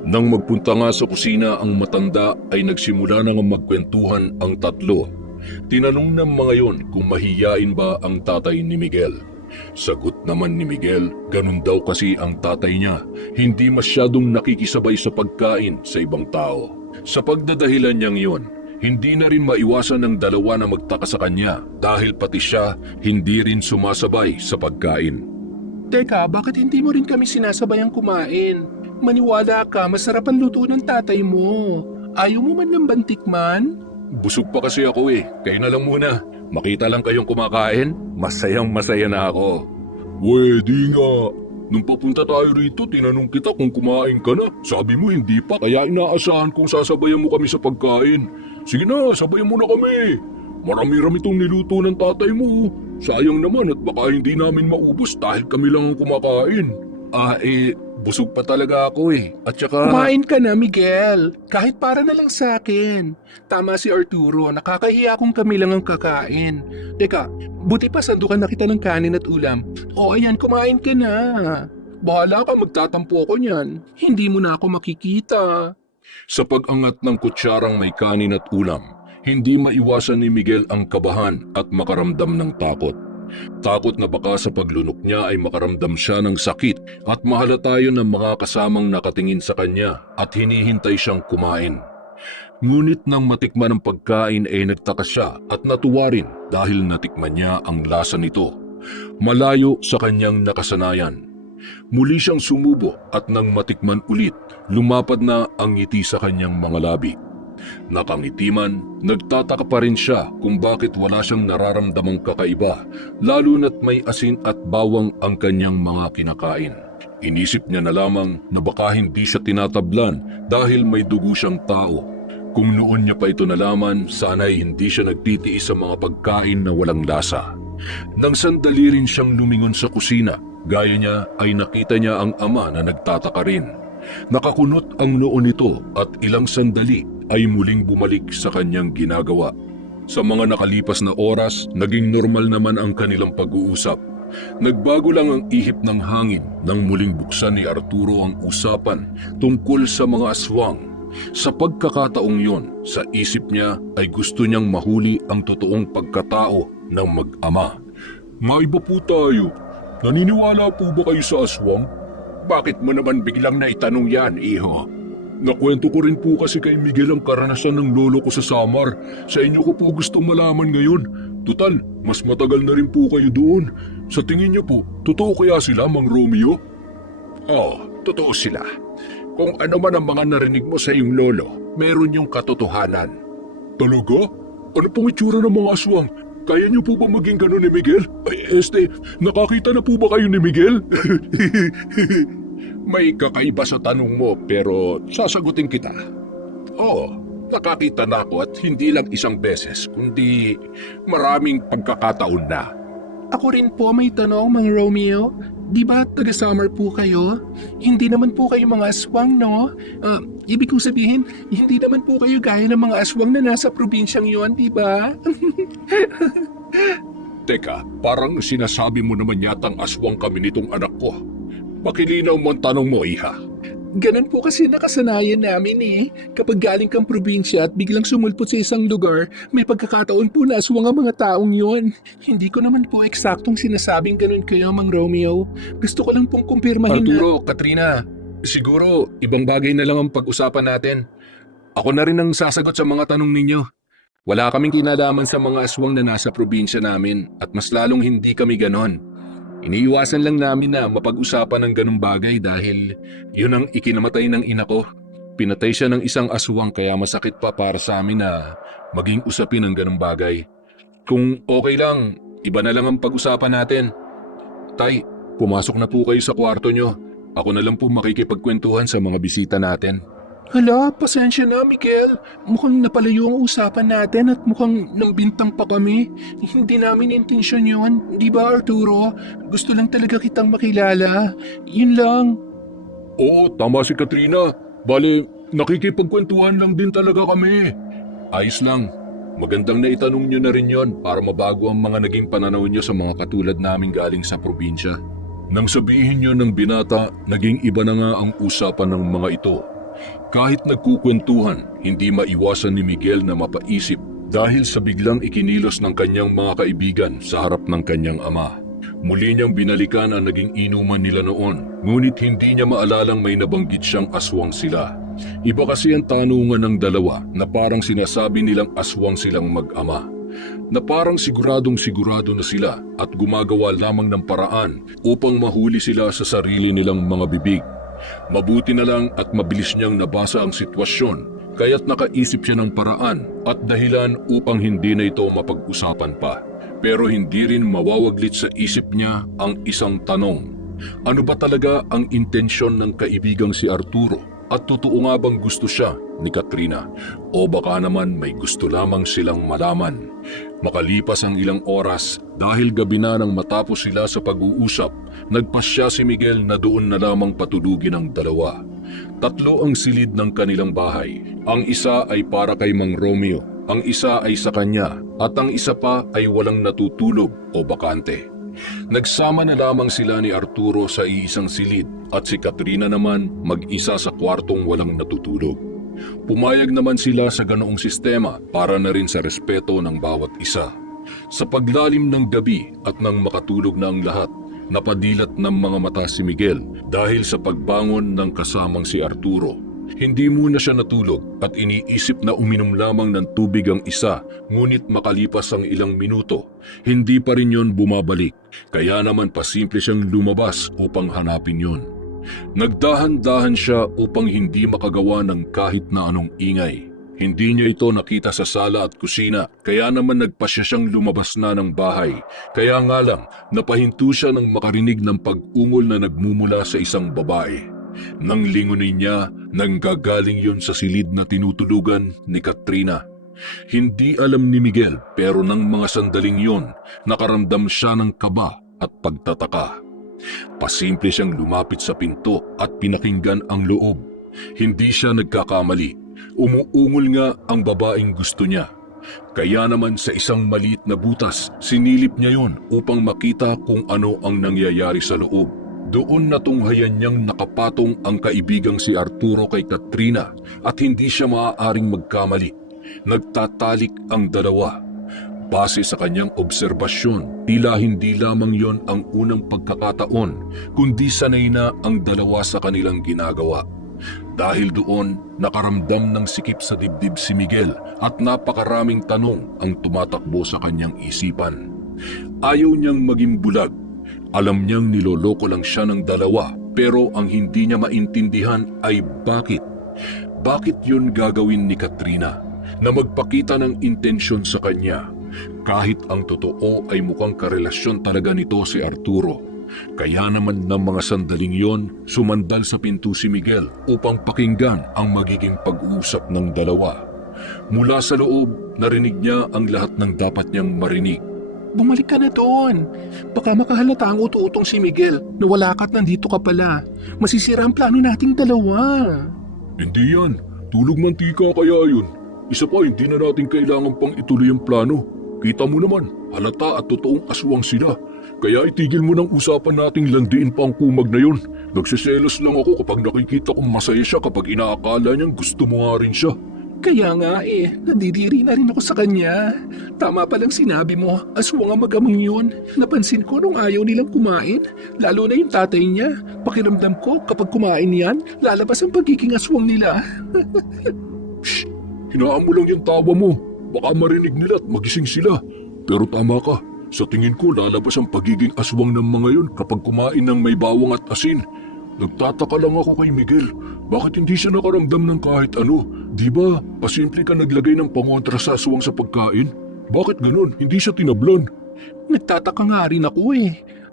Nang magpunta nga sa kusina ang matanda ay nagsimula na nga magkwentuhan ang tatlo. Tinanong ng mga yon kung mahiyain ba ang tatay ni Miguel. Sagot naman ni Miguel, ganun daw kasi ang tatay niya, hindi masyadong nakikisabay sa pagkain sa ibang tao. Sa pagdadahilan niyang yon, hindi na rin maiwasan ng dalawa na magtaka sa kanya dahil pati siya hindi rin sumasabay sa pagkain. Teka, bakit hindi mo rin kami sinasabayang kumain? Maniwala ka, masarap ang luto ng tatay mo. Ayaw mo man ng bantikman? Busog pa kasi ako kaya na lang muna. Makita lang kayong kumakain, masayang masaya na ako. Di nga. Nung papunta tayo rito, tinanong kita kung kumain ka na. Sabi mo hindi pa, kaya inaasahan kong sasabayan mo kami sa pagkain. Sige na, sabayan mo na kami. Marami-rami itong niluto ng tatay mo. Sayang naman at baka hindi namin maubos dahil kami lang ang kumakain. Busog pa talaga ako At saka... Kumain ka na, Miguel. Kahit para na lang sa akin. Tama si Arturo, nakakahiya kung kami lang ang kakain. Teka, buti pa sandukan na kita ng kanin at ulam. Ayan, kumain ka na. Bahala ka, magtatampo ako niyan. Hindi mo na ako makikita. Sa pag-angat ng kutsarang may kanin at ulam, hindi maiwasan ni Miguel ang kabahan at makaramdam ng takot. Takot na baka sa paglunok niya ay makaramdam siya ng sakit at mahalata yun ng mga kasamang nakatingin sa kanya at hinihintay siyang kumain. Ngunit nang matikman ang pagkain ay nagtaka siya at natuwa rin dahil natikman niya ang lasa nito. Malayo sa kanyang nakasanayan. Muli siyang sumubo at nang matikman ulit, lumapad na ang ngiti sa kanyang mga labi. Nakangiti man, nagtataka pa rin siya kung bakit wala siyang nararamdamang kakaiba, lalo na't may asin at bawang ang kanyang mga kinakain. Inisip niya na lamang na baka hindi siya tinatablan dahil may dugo siyang tao. Kung noon niya pa ito nalaman, sana'y hindi siya nagtitiis sa mga pagkain na walang lasa. Nang sandali rin siyang lumingon sa kusina, gaya niya ay nakita niya ang ama na nagtataka rin. Nakakunot ang noo nito at ilang sandali ay muling bumalik sa kanyang ginagawa. Sa mga nakalipas na oras, naging normal naman ang kanilang pag-uusap. Nagbago lang ang ihip ng hangin nang muling buksan ni Arturo ang usapan tungkol sa mga aswang. Sa pagkakataong yon, sa isip niya ay gusto niyang mahuli ang totoong pagkatao ng mag-ama. Maiba po tayo. Naniniwala po ba kayo sa aswang? Bakit mo naman biglang naitanong yan, iho? Nakwento ko rin po kasi kay Miguel ang karanasan ng lolo ko sa Samar. Sa inyo ko po gustong malaman ngayon. Tutal, mas matagal na rin po kayo doon. Sa tingin niyo po, totoo kaya sila, Mang Romeo? Totoo sila. Kung ano man ang mga narinig mo sa iyong lolo, meron yung katotohanan. Talaga? Ano pong itsura ng mga aswang? Kaya niyo po ba maging gano'n ni Miguel? Nakakita na po ba kayo ni Miguel? May kakaiba sa tanong mo pero sasagutin kita. Nakakita na ako at hindi lang isang beses kundi maraming pagkakataon na. Ako rin po may tanong, Mang Romeo. Di ba taga-summer po kayo? Hindi naman po kayo mga aswang, no? Ibig kong sabihin, hindi naman po kayo gaya ng mga aswang na nasa probinsyang yon, di ba? Teka, parang sinasabi mo naman yatang aswang kami nitong anak ko. Pakilinaw mo ang tanong mo, iha. Ganun po kasi nakasanayan namin eh. Kapag galing kang probinsya at biglang sumulpot sa isang lugar, may pagkakataon po na aswang ang mga taong yon. Hindi ko naman po eksaktong sinasabing ganun kayo, Mang Romeo. Gusto ko lang pong kumpirmahin na... Arturo, Katrina, siguro ibang bagay na lang ang pag-usapan natin. Ako na rin ang sasagot sa mga tanong ninyo. Wala kaming kinalaman sa mga aswang na nasa probinsya namin at mas lalong hindi kami ganon. Iniiwasan lang namin na mapag-usapan ng ganung bagay dahil yun ang ikinamatay ng ina ko. Pinatay siya ng isang aswang kaya masakit pa para sa amin na maging usapin ng ganung bagay. Kung okay lang, iba na lang ang pag-usapan natin. Tay, pumasok na po kayo sa kwarto nyo. Ako na lang po makikipagkwentuhan sa mga bisita natin. Hala, pasensya na, Miguel. Mukhang napalayo ang usapan natin at mukhang nambintang pa kami. Hindi namin intensyon yun. Di ba, Arturo? Gusto lang talaga kitang makilala. Yun lang. Oo, tama si Katrina. Bale, nakikipagkwentuhan lang din talaga kami. Ayos lang. Magandang naitanong nyo na rin yon para mabago ang mga naging pananaw nyo sa mga katulad namin galing sa probinsya. Nang sabihin nyo ng binata, naging iba na nga ang usapan ng mga ito. Kahit nagkukwentuhan, hindi maiwasan ni Miguel na mapaisip dahil sa biglang ikinilos ng kanyang mga kaibigan sa harap ng kanyang ama. Muli niyang binalikan ang naging inuman nila noon, ngunit hindi niya maalalang may nabanggit siyang aswang sila. Iba kasi ang tanungan ng dalawa na parang sinasabi nilang aswang silang mag-ama. Na parang siguradong sigurado na sila at gumagawa lamang ng paraan upang mahuli sila sa sarili nilang mga bibig. Mabuti na lang at mabilis niyang nabasa ang sitwasyon, kaya't nakaisip siya ng paraan at dahilan upang hindi na ito mapag-usapan pa. Pero hindi rin mawawaglit sa isip niya ang isang tanong. Ano ba talaga ang intensyon ng kaibigang si Arturo? At totoo nga bang gusto siya ni Katrina? O baka naman may gusto lamang silang malaman? Makalipas ang ilang oras, dahil gabi na nang matapos sila sa pag-uusap, nagpasya si Miguel na doon na lamang patulugin ang dalawa. Tatlo ang silid ng kanilang bahay. Ang isa ay para kay Mang Romeo, ang isa ay sa kanya, at ang isa pa ay walang natutulog o bakante. Nagsama na lamang sila ni Arturo sa iisang silid at si Katrina naman mag-isa sa kwartong walang natutulog. Pumayag naman sila sa ganoong sistema para na rin sa respeto ng bawat isa. Sa paglalim ng gabi at nang makatulog na ang lahat, napadilat ng mga mata si Miguel dahil sa pagbangon ng kasamang si Arturo. Hindi muna siya natulog at iniisip na uminom lamang ng tubig ang isa, ngunit makalipas ang ilang minuto, hindi pa rin yon bumabalik. Kaya naman pasimple siyang lumabas upang hanapin yon. Nagdahan-dahan siya upang hindi makagawa ng kahit na anong ingay. Hindi niya ito nakita sa sala at kusina, kaya naman nagpasya siyang lumabas na ng bahay. Kaya nga lang, napahinto siya nang makarinig ng pag-ungol na nagmumula sa isang babae. Nang lingunin niya, nanggagaling yun sa silid na tinutulugan ni Katrina. Hindi alam ni Miguel pero nang mga sandaling yon, nakaramdam siya ng kaba at pagtataka. Pasimple siyang lumapit sa pinto at pinakinggan ang loob. Hindi siya nagkakamali. Umuungol nga ang babaeng gusto niya. Kaya naman sa isang maliit na butas, sinilip niya yon upang makita kung ano ang nangyayari sa loob. Doon natunghayan niyang nakapatong ang kaibigang si Arturo kay Katrina at hindi siya maaaring magkamali. Nagtatalik ang dalawa. Base sa kanyang obserbasyon, tila hindi lamang yon ang unang pagkakataon, kundi sanay na ang dalawa sa kanilang ginagawa. Dahil doon, nakaramdam ng sikip sa dibdib si Miguel at napakaraming tanong ang tumatakbo sa kanyang isipan. Ayaw niyang maging bulag. Alam niyang niloloko lang siya ng dalawa, pero ang hindi niya maintindihan ay bakit. Bakit yun gagawin ni Katrina na magpakita ng intensyon sa kanya? Kahit ang totoo ay mukhang karelasyon talaga nito si Arturo. Kaya naman ng mga sandaling yon, sumandal sa pinto si Miguel upang pakinggan ang magiging pag-uusap ng dalawa. Mula sa loob, narinig niya ang lahat ng dapat niyang marinig. Bumalik ka na doon. Baka makahalata ang utu-utong si Miguel na wala ka't nandito ka pala. Masisira ang plano nating dalawa. Hindi yan. Tulog mantika kaya yun. Isa pa, hindi na natin kailangan pang ituloy ang plano. Kita mo naman, halata at totoong aswang sila. Kaya itigil mo ng usapan nating landiin pa ang kumag na yun. Nagsiselos lang ako kapag nakikita kong masaya siya kapag inaakala niyang gusto mo nga rin siya. Kaya nga nandidiri na rin ako sa kanya. Tama palang sinabi mo, aswang ang mag-amang yun. Napansin ko nung ayaw nilang kumain, lalo na yung tatay niya. Pakiramdam ko kapag kumain yan, lalabas ang pagiging aswang nila. Shh! Hinaan mo lang yung tawa mo. Baka marinig nila at magising sila. Pero tama ka. Sa tingin ko lalabas ang pagiging aswang ng mga yun kapag kumain ng may bawang at asin. Nagtataka lang ako kay Miguel. Bakit hindi siya nakaramdam ng kahit ano? Di ba, pasimple ka naglagay ng pangontra sa aswang sa pagkain? Bakit ganun? Hindi siya tinablan. Nagtataka nga rin ako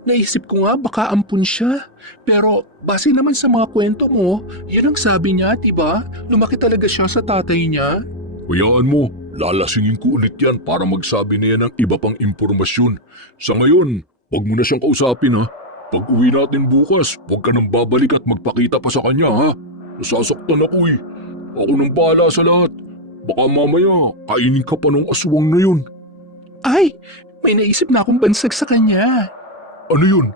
Naisip ko nga baka ampun siya. Pero base naman sa mga kwento mo, yun ang sabi niya, diba? Lumaki talaga siya sa tatay niya. Hayaan mo, lalasingin ko ulit yan para magsabi niya ng iba pang impormasyon. Sa ngayon, wag mo na siyang kausapin ha. Pag uwi natin bukas, wag ka nang babalik at magpakita pa sa kanya ha. Nasasaktan ako Ako nang bahala sa lahat. Baka mamaya, kainin ka pa ng aswang na yun. Ay, may naisip na akong bansag sa kanya. Ano yun?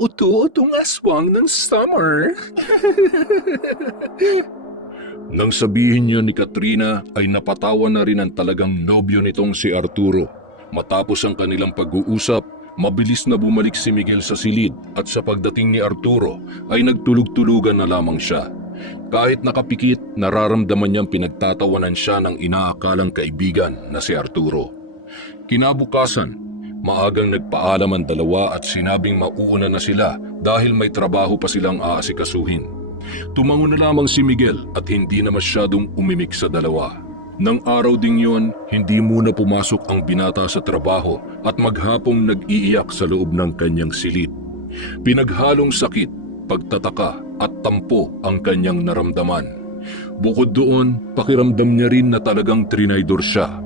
Uto-utong aswang ng summer. Nang sabihin niyo ni Katrina ay napatawa na rin ang talagang nobyo nitong si Arturo. Matapos ang kanilang pag-uusap, mabilis na bumalik si Miguel sa silid at sa pagdating ni Arturo ay nagtulog-tulugan na lamang siya. Kahit nakapikit, nararamdaman niyang pinagtatawanan siya ng inaakalang kaibigan na si Arturo. Kinabukasan, maagang nagpaalam ang dalawa at sinabing mauuna na sila dahil may trabaho pa silang aasikasuhin. Tumango na lamang si Miguel at hindi na masyadong umimik sa dalawa. Nang araw ding yun, hindi muna pumasok ang binata sa trabaho at maghapong nag-iiyak sa loob ng kanyang silid. Pinaghalong sakit, pagtataka at tampo ang kanyang naramdaman. Bukod doon, pakiramdam niya rin na talagang trinaydor siya.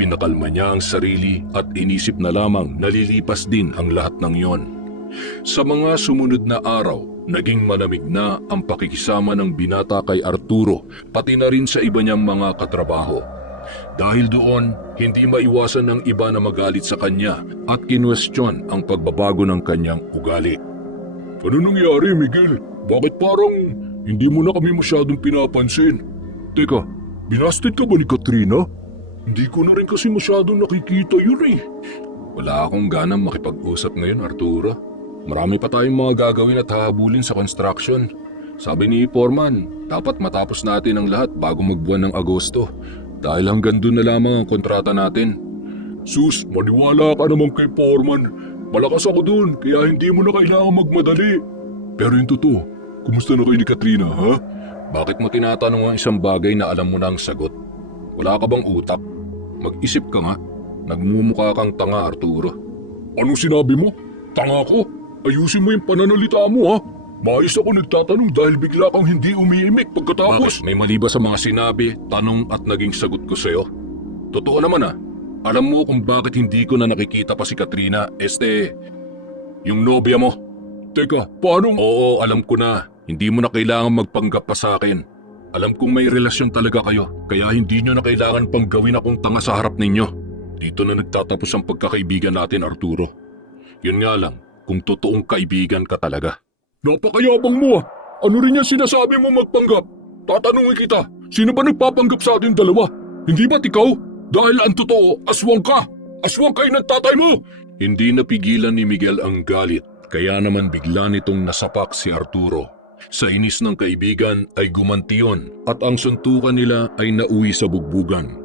Pinakalma niya ang sarili at inisip na lamang nalilipas din ang lahat ng yon. Sa mga sumunod na araw, naging malamig na ang pakikisama ng binata kay Arturo, pati na rin sa iba niyang mga katrabaho. Dahil doon, hindi maiwasan ng iba na magalit sa kanya at kinwestiyon ang pagbabago ng kanyang ugali. Ano nangyari, Miguel? Bakit parang hindi mo na kami masyadong pinapansin? Teka, binasted ka ba ni Katrina? Hindi ko na rin kasi masyadong nakikita yun Wala akong ganang makipag-usap ngayon, Arturo. Marami pa tayong mga gagawin at hahabulin sa construction. Sabi ni Foreman, dapat matapos natin ang lahat bago magbuwan ng Agosto. Dahil hanggang doon na lamang ang kontrata natin. Sus, maniwala ka naman kay Foreman. Malakas ako doon, kaya hindi mo na kailangan magmadali. Pero yung totoo, kumusta na kayo ni Katrina, ha? Bakit mo tinatanong ang isang bagay na alam mo na ang sagot? Wala ka bang utak? Mag-isip ka nga. Nagmumukha kang tanga, Arturo. Anong sinabi mo? Tanga ko? Ayusin mo yung pananalita mo, ha? Maayos ako nagtatanong dahil bigla kang hindi umiimik pagkatapos. Bakit? May mali ba sa mga sinabi, tanong at naging sagot ko sa'yo? Totoo naman Alam mo kung bakit hindi ko na nakikita pa si Katrina, yung nobya mo. Teka, paano? Oo, alam ko na. Hindi mo na kailangan magpanggap pa sa akin. Alam kong may relasyon talaga kayo, kaya hindi nyo na kailangan pang gawin akong tanga sa harap ninyo. Dito na nagtatapos ang pagkakaibigan natin, Arturo. Yun nga lang, kung totoong kaibigan ka talaga. Napakayabang mo Ano rin yung sinasabi mo magpanggap? Tatanungin kita, sino ba nagpapanggap sa atin dalawa? Hindi ba't ikaw? Dahil ang totoo, aswang ka! Aswang kayo ng tatay mo! Hindi napigilan ni Miguel ang galit, kaya naman bigla nitong nasapak si Arturo. Sa inis ng kaibigan ay gumanti yun at ang suntukan nila ay nauwi sa bugbugan.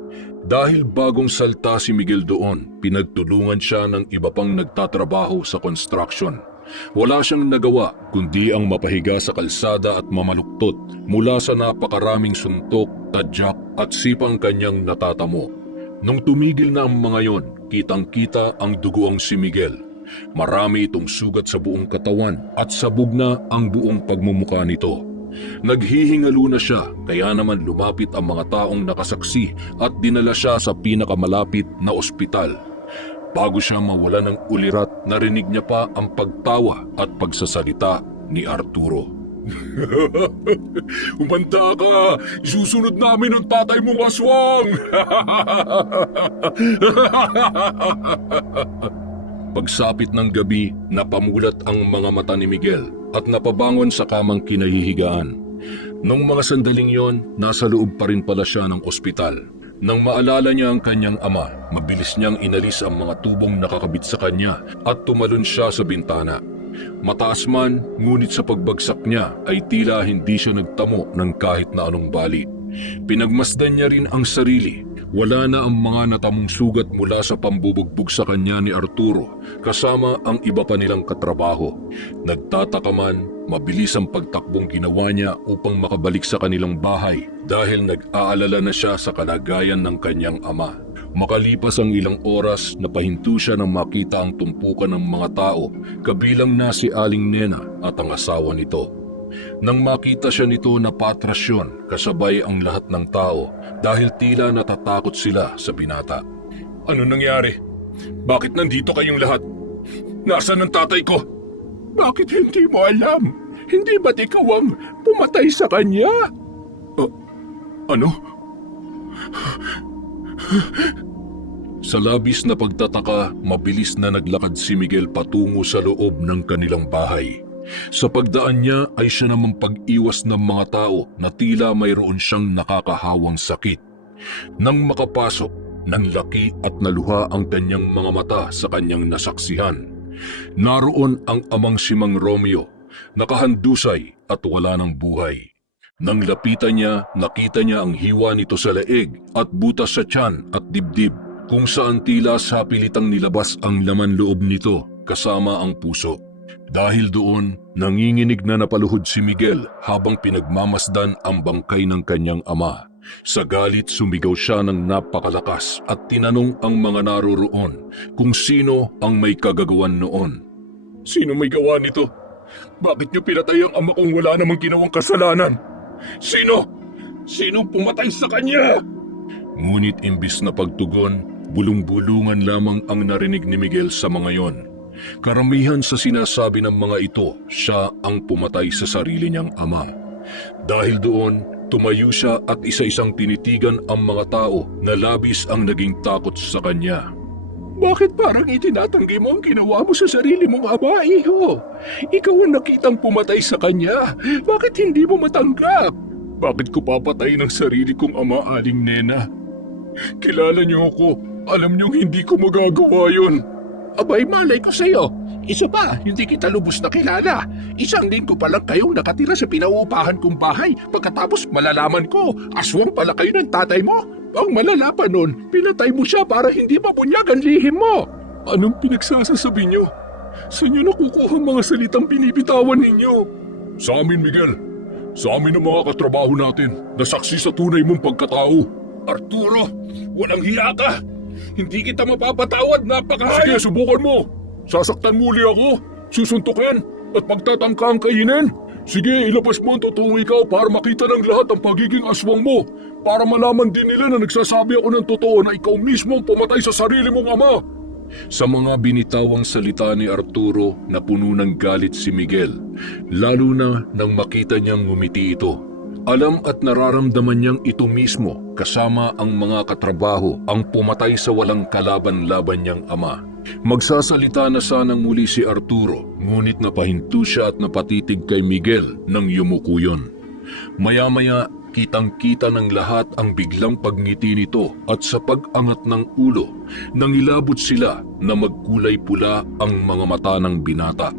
Dahil bagong salta si Miguel doon, pinagtulungan siya ng iba pang nagtatrabaho sa construction. Wala siyang nagawa kundi ang mapahiga sa kalsada at mamaluktot mula sa napakaraming suntok, tadyak at sipang kanyang natatamo. Nung tumigil na ang mga yon, kitang-kita ang duguang si Miguel. Marami itong sugat sa buong katawan at sabog na ang buong pagmumukha nito. Naghihingalo na siya kaya naman lumapit ang mga taong nakasaksi at dinala siya sa pinakamalapit na ospital. Bago siya mawala ng ulirat, narinig niya pa ang pagtawa at pagsasalita ni Arturo. Umanda ka! Isusunod namin ang tatay mong aswang! Pagsapit ng gabi, napamulat ang mga mata ni Miguel at napabangon sa kamang kinahihigaan. Nung mga sandaling yon, nasa loob pa rin pala siya ng ospital. Nang maalala niya ang kanyang ama, mabilis niyang inalis ang mga tubong nakakabit sa kanya at tumalon siya sa bintana. Mataas man, ngunit sa pagbagsak niya ay tila hindi siya nagtamo ng kahit na anong bali. Pinagmasdan niya rin ang sarili. Wala na ang mga natamong sugat mula sa pambubugbog sa kanya ni Arturo, kasama ang iba pa nilang katrabaho. Nagtataka man, mabilis ang pagtakbong ginawa niya upang makabalik sa kanilang bahay dahil nag-aalala na siya sa kalagayan ng kanyang ama. Makalipas ang ilang oras, napahinto siya nang makita ang tumpukan ng mga tao, kabilang na si Aling Nena at ang asawa nito. Nang makita siya nito, napatrasyon kasabay ang lahat ng tao dahil tila natatakot sila sa binata. Ano nangyari? Bakit nandito kayong lahat? Nasaan ang tatay ko? Bakit hindi mo alam? Hindi ba't ikaw ang pumatay sa kanya? Ano? Sa labis na pagtataka, mabilis na naglakad si Miguel patungo sa loob ng kanilang bahay. Sa pagdaan niya ay siya namang pag-iwas ng mga tao na tila mayroon siyang nakakahawang sakit. Nang makapasok, nanlaki at naluha ang kanyang mga mata sa kanyang nasaksihan. Naroon ang amang si Mang Romeo, nakahandusay at wala ng buhay. Nang lapitan niya, nakita niya ang hiwa nito sa leeg at butas sa tiyan at dibdib, kung saan tila sa pilitang nilabas ang laman loob nito kasama ang puso. Dahil doon, nanginginig na napaluhod si Miguel habang pinagmamasdan ang bangkay ng kanyang ama. Sa galit, sumigaw siya ng napakalakas at tinanong ang mga naroroon kung sino ang may kagagawan noon. Sino may gawa nito? Bakit niyo pinatay ang ama kung wala namang ginawang kasalanan? Sino? Sinong pumatay sa kanya? Ngunit imbis na pagtugon, bulong-bulungan lamang ang narinig ni Miguel sa mga yon. Karamihan sa sinasabi ng mga ito, siya ang pumatay sa sarili niyang ama. Dahil doon, tumayo siya at isa-isang tinitigan ang mga tao na labis ang naging takot sa kanya. Bakit parang itinatanggi mo ang ginawa mo sa sarili mong ama, iho? Ikaw ang nakitang pumatay sa kanya. Bakit hindi mo matanggap? Bakit ko papatayin ang sarili kong ama, Aling Nena? Kilala niyo ako. Alam niyong hindi ko magagawa yun. Abay, malay ko sa'yo. Isa pa, hindi kita lubos na kilala. Isang linggo pa lang kayong nakatira sa pinauupahan kong bahay. Pagkatapos malalaman ko, aswang pala kayo ng tatay mo. Ang malala pa nun, pinatay mo siya para hindi mabunyag ang lihim mo. Anong pinagsasasabi niyo? Saan niyo nakukuha ang mga salitang binibitawan ninyo? Sa amin, Miguel. Sa amin ang mga katrabaho natin na saksi sa tunay mong pagkatao. Arturo, walang hiya ka! Hindi kita mapapatawad, napakahayop! Sige, subukan mo! Sasaktan muli ako, susuntukin, at pagtatangka ang kainin. Sige, ilabas mo ang totoong ikaw para makita ng lahat ang pagiging aswang mo. Para malaman din nila na nagsasabi ako ng totoo na ikaw mismo ang pumatay sa sarili mong ama. Sa mga binitawang salita ni Arturo, napuno ng galit si Miguel, lalo na nang makita niyang ngumiti ito. Alam at nararamdaman niyang ito mismo kasama ang mga katrabaho ang pumatay sa walang kalaban-laban niyang ama. Magsasalita na sanang muli si Arturo, ngunit napahinto siya at napatitig kay Miguel nang yumuko yun. Maya-maya, kitang-kita ng lahat ang biglang pagngiti nito at sa pag-angat ng ulo, nangilabot sila na magkulay pula ang mga mata ng binata.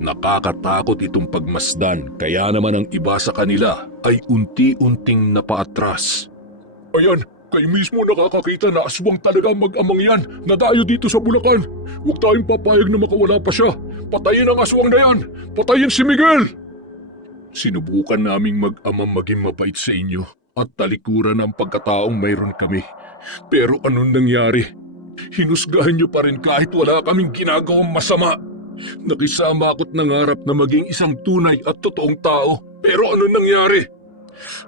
Nakakatakot itong pagmasdan, kaya naman ang iba sa kanila ay unti-unting napaatras. Ayan, kayo mismo nakakakita na aswang talaga mag-amang yan na dayo dito sa Bulacan. Huwag tayong papayag na makawala pa siya. Patayin ang aswang na yan! Patayin si Miguel! Sinubukan naming mag-amang maging mapait sa inyo at talikuran ang pagkataong mayroon kami. Pero anong nangyari? Hinusgahan niyo pa rin kahit wala kaming ginagawang masama. Nakisama ako't nangarap na maging isang tunay at totoong tao. Pero ano nangyari?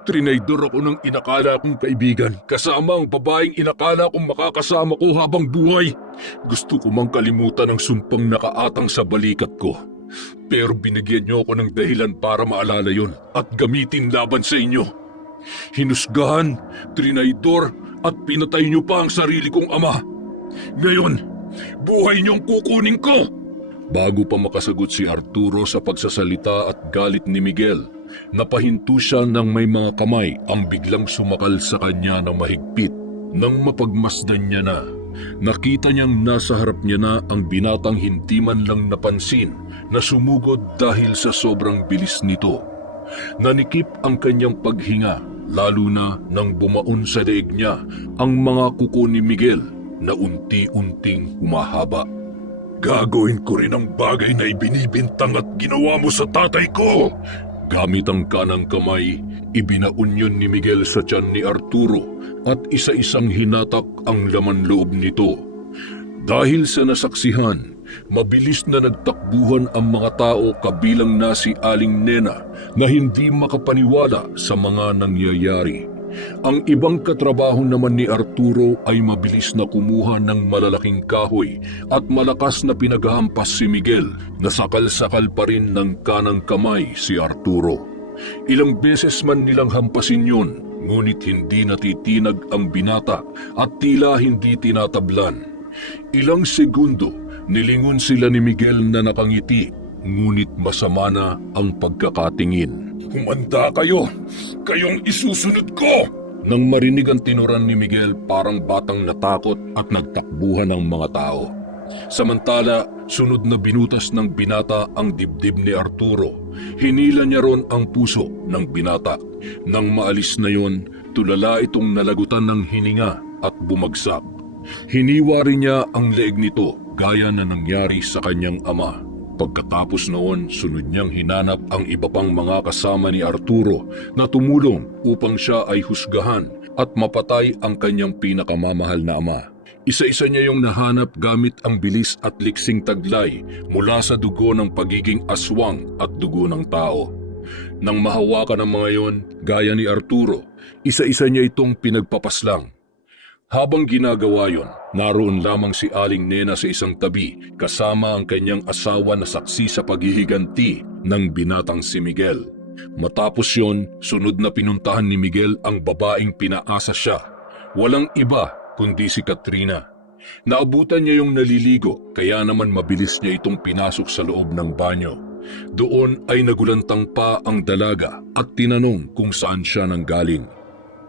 Trinaydor ako ng inakala kong kaibigan kasama ang babaeng inakala kong makakasama ko habang buhay. Gusto ko mang kalimutan ang sumpang nakaatang sa balikat ko. Pero binigyan niyo ako ng dahilan para maalala yon at gamitin laban sa inyo. Hinusgahan, trinaydor at pinatay niyo pa ang sarili kong ama. Ngayon, buhay niyong kukunin ko! Bago pa makasagot si Arturo sa pagsasalita at galit ni Miguel, napahinto siya ng may mga kamay ang biglang sumakal sa kanya ng mahigpit. Nang mapagmasdan niya na, nakita niyang nasa harap niya na ang binatang hindi man lang napansin na sumugod dahil sa sobrang bilis nito. Nanikip ang kanyang paghinga, lalo na nang bumaon sa daig niya ang mga kuko ni Miguel na unti-unting humahaba. Gagawin ko rin ang bagay na ibinibintang at ginawa mo sa tatay ko! Gamit ang kanang kamay, ibinaon yun ni Miguel sa tiyan ni Arturo at isa-isang hinatak ang laman loob nito. Dahil sa nasaksihan, mabilis na nagtakbuhan ang mga tao kabilang na si Aling Nena na hindi makapaniwala sa mga nangyayari. Ang ibang katrabaho naman ni Arturo ay mabilis na kumuha ng malalaking kahoy at malakas na pinaghampas si Miguel na sakal-sakal pa rin ng kanang kamay si Arturo. Ilang beses man nilang hampasin yun, ngunit hindi natitinag ang binata at tila hindi tinatablan. Ilang segundo, nilingon sila ni Miguel na nakangiti, ngunit masama na ang pagkakatingin. Humanda kayo! Kayong isusunod ko! Nang marinig ang tinuran ni Miguel, parang batang natakot at nagtakbuhan ang mga tao. Samantala, sunod na binutas ng binata ang dibdib ni Arturo. Hinila niya ron ang puso ng binata. Nang maalis na yon, tulala itong nalagutan ng hininga at bumagsak. Hiniwa rin niya ang leeg nito gaya na nangyari sa kanyang ama. Pagkatapos noon, sunod niyang hinanap ang iba pang mga kasama ni Arturo na tumulong upang siya ay husgahan at mapatay ang kanyang pinakamamahal na ama. Isa-isa niya yung nahanap gamit ang bilis at liksing taglay mula sa dugo ng pagiging aswang at dugo ng tao. Nang mahawakan ang mga yon, gaya ni Arturo, isa-isa niya itong pinagpapaslang. Habang ginagawa yon, naroon lamang si Aling Nena sa isang tabi kasama ang kanyang asawa na saksi sa paghihiganti ng binatang si Miguel. Matapos yon, sunod na pinuntahan ni Miguel ang babaeng pinaasa siya. Walang iba kundi si Katrina. Naabutan niya yung naliligo kaya naman mabilis niya itong pinasok sa loob ng banyo. Doon ay nagulantang pa ang dalaga at tinanong kung saan siya nanggaling.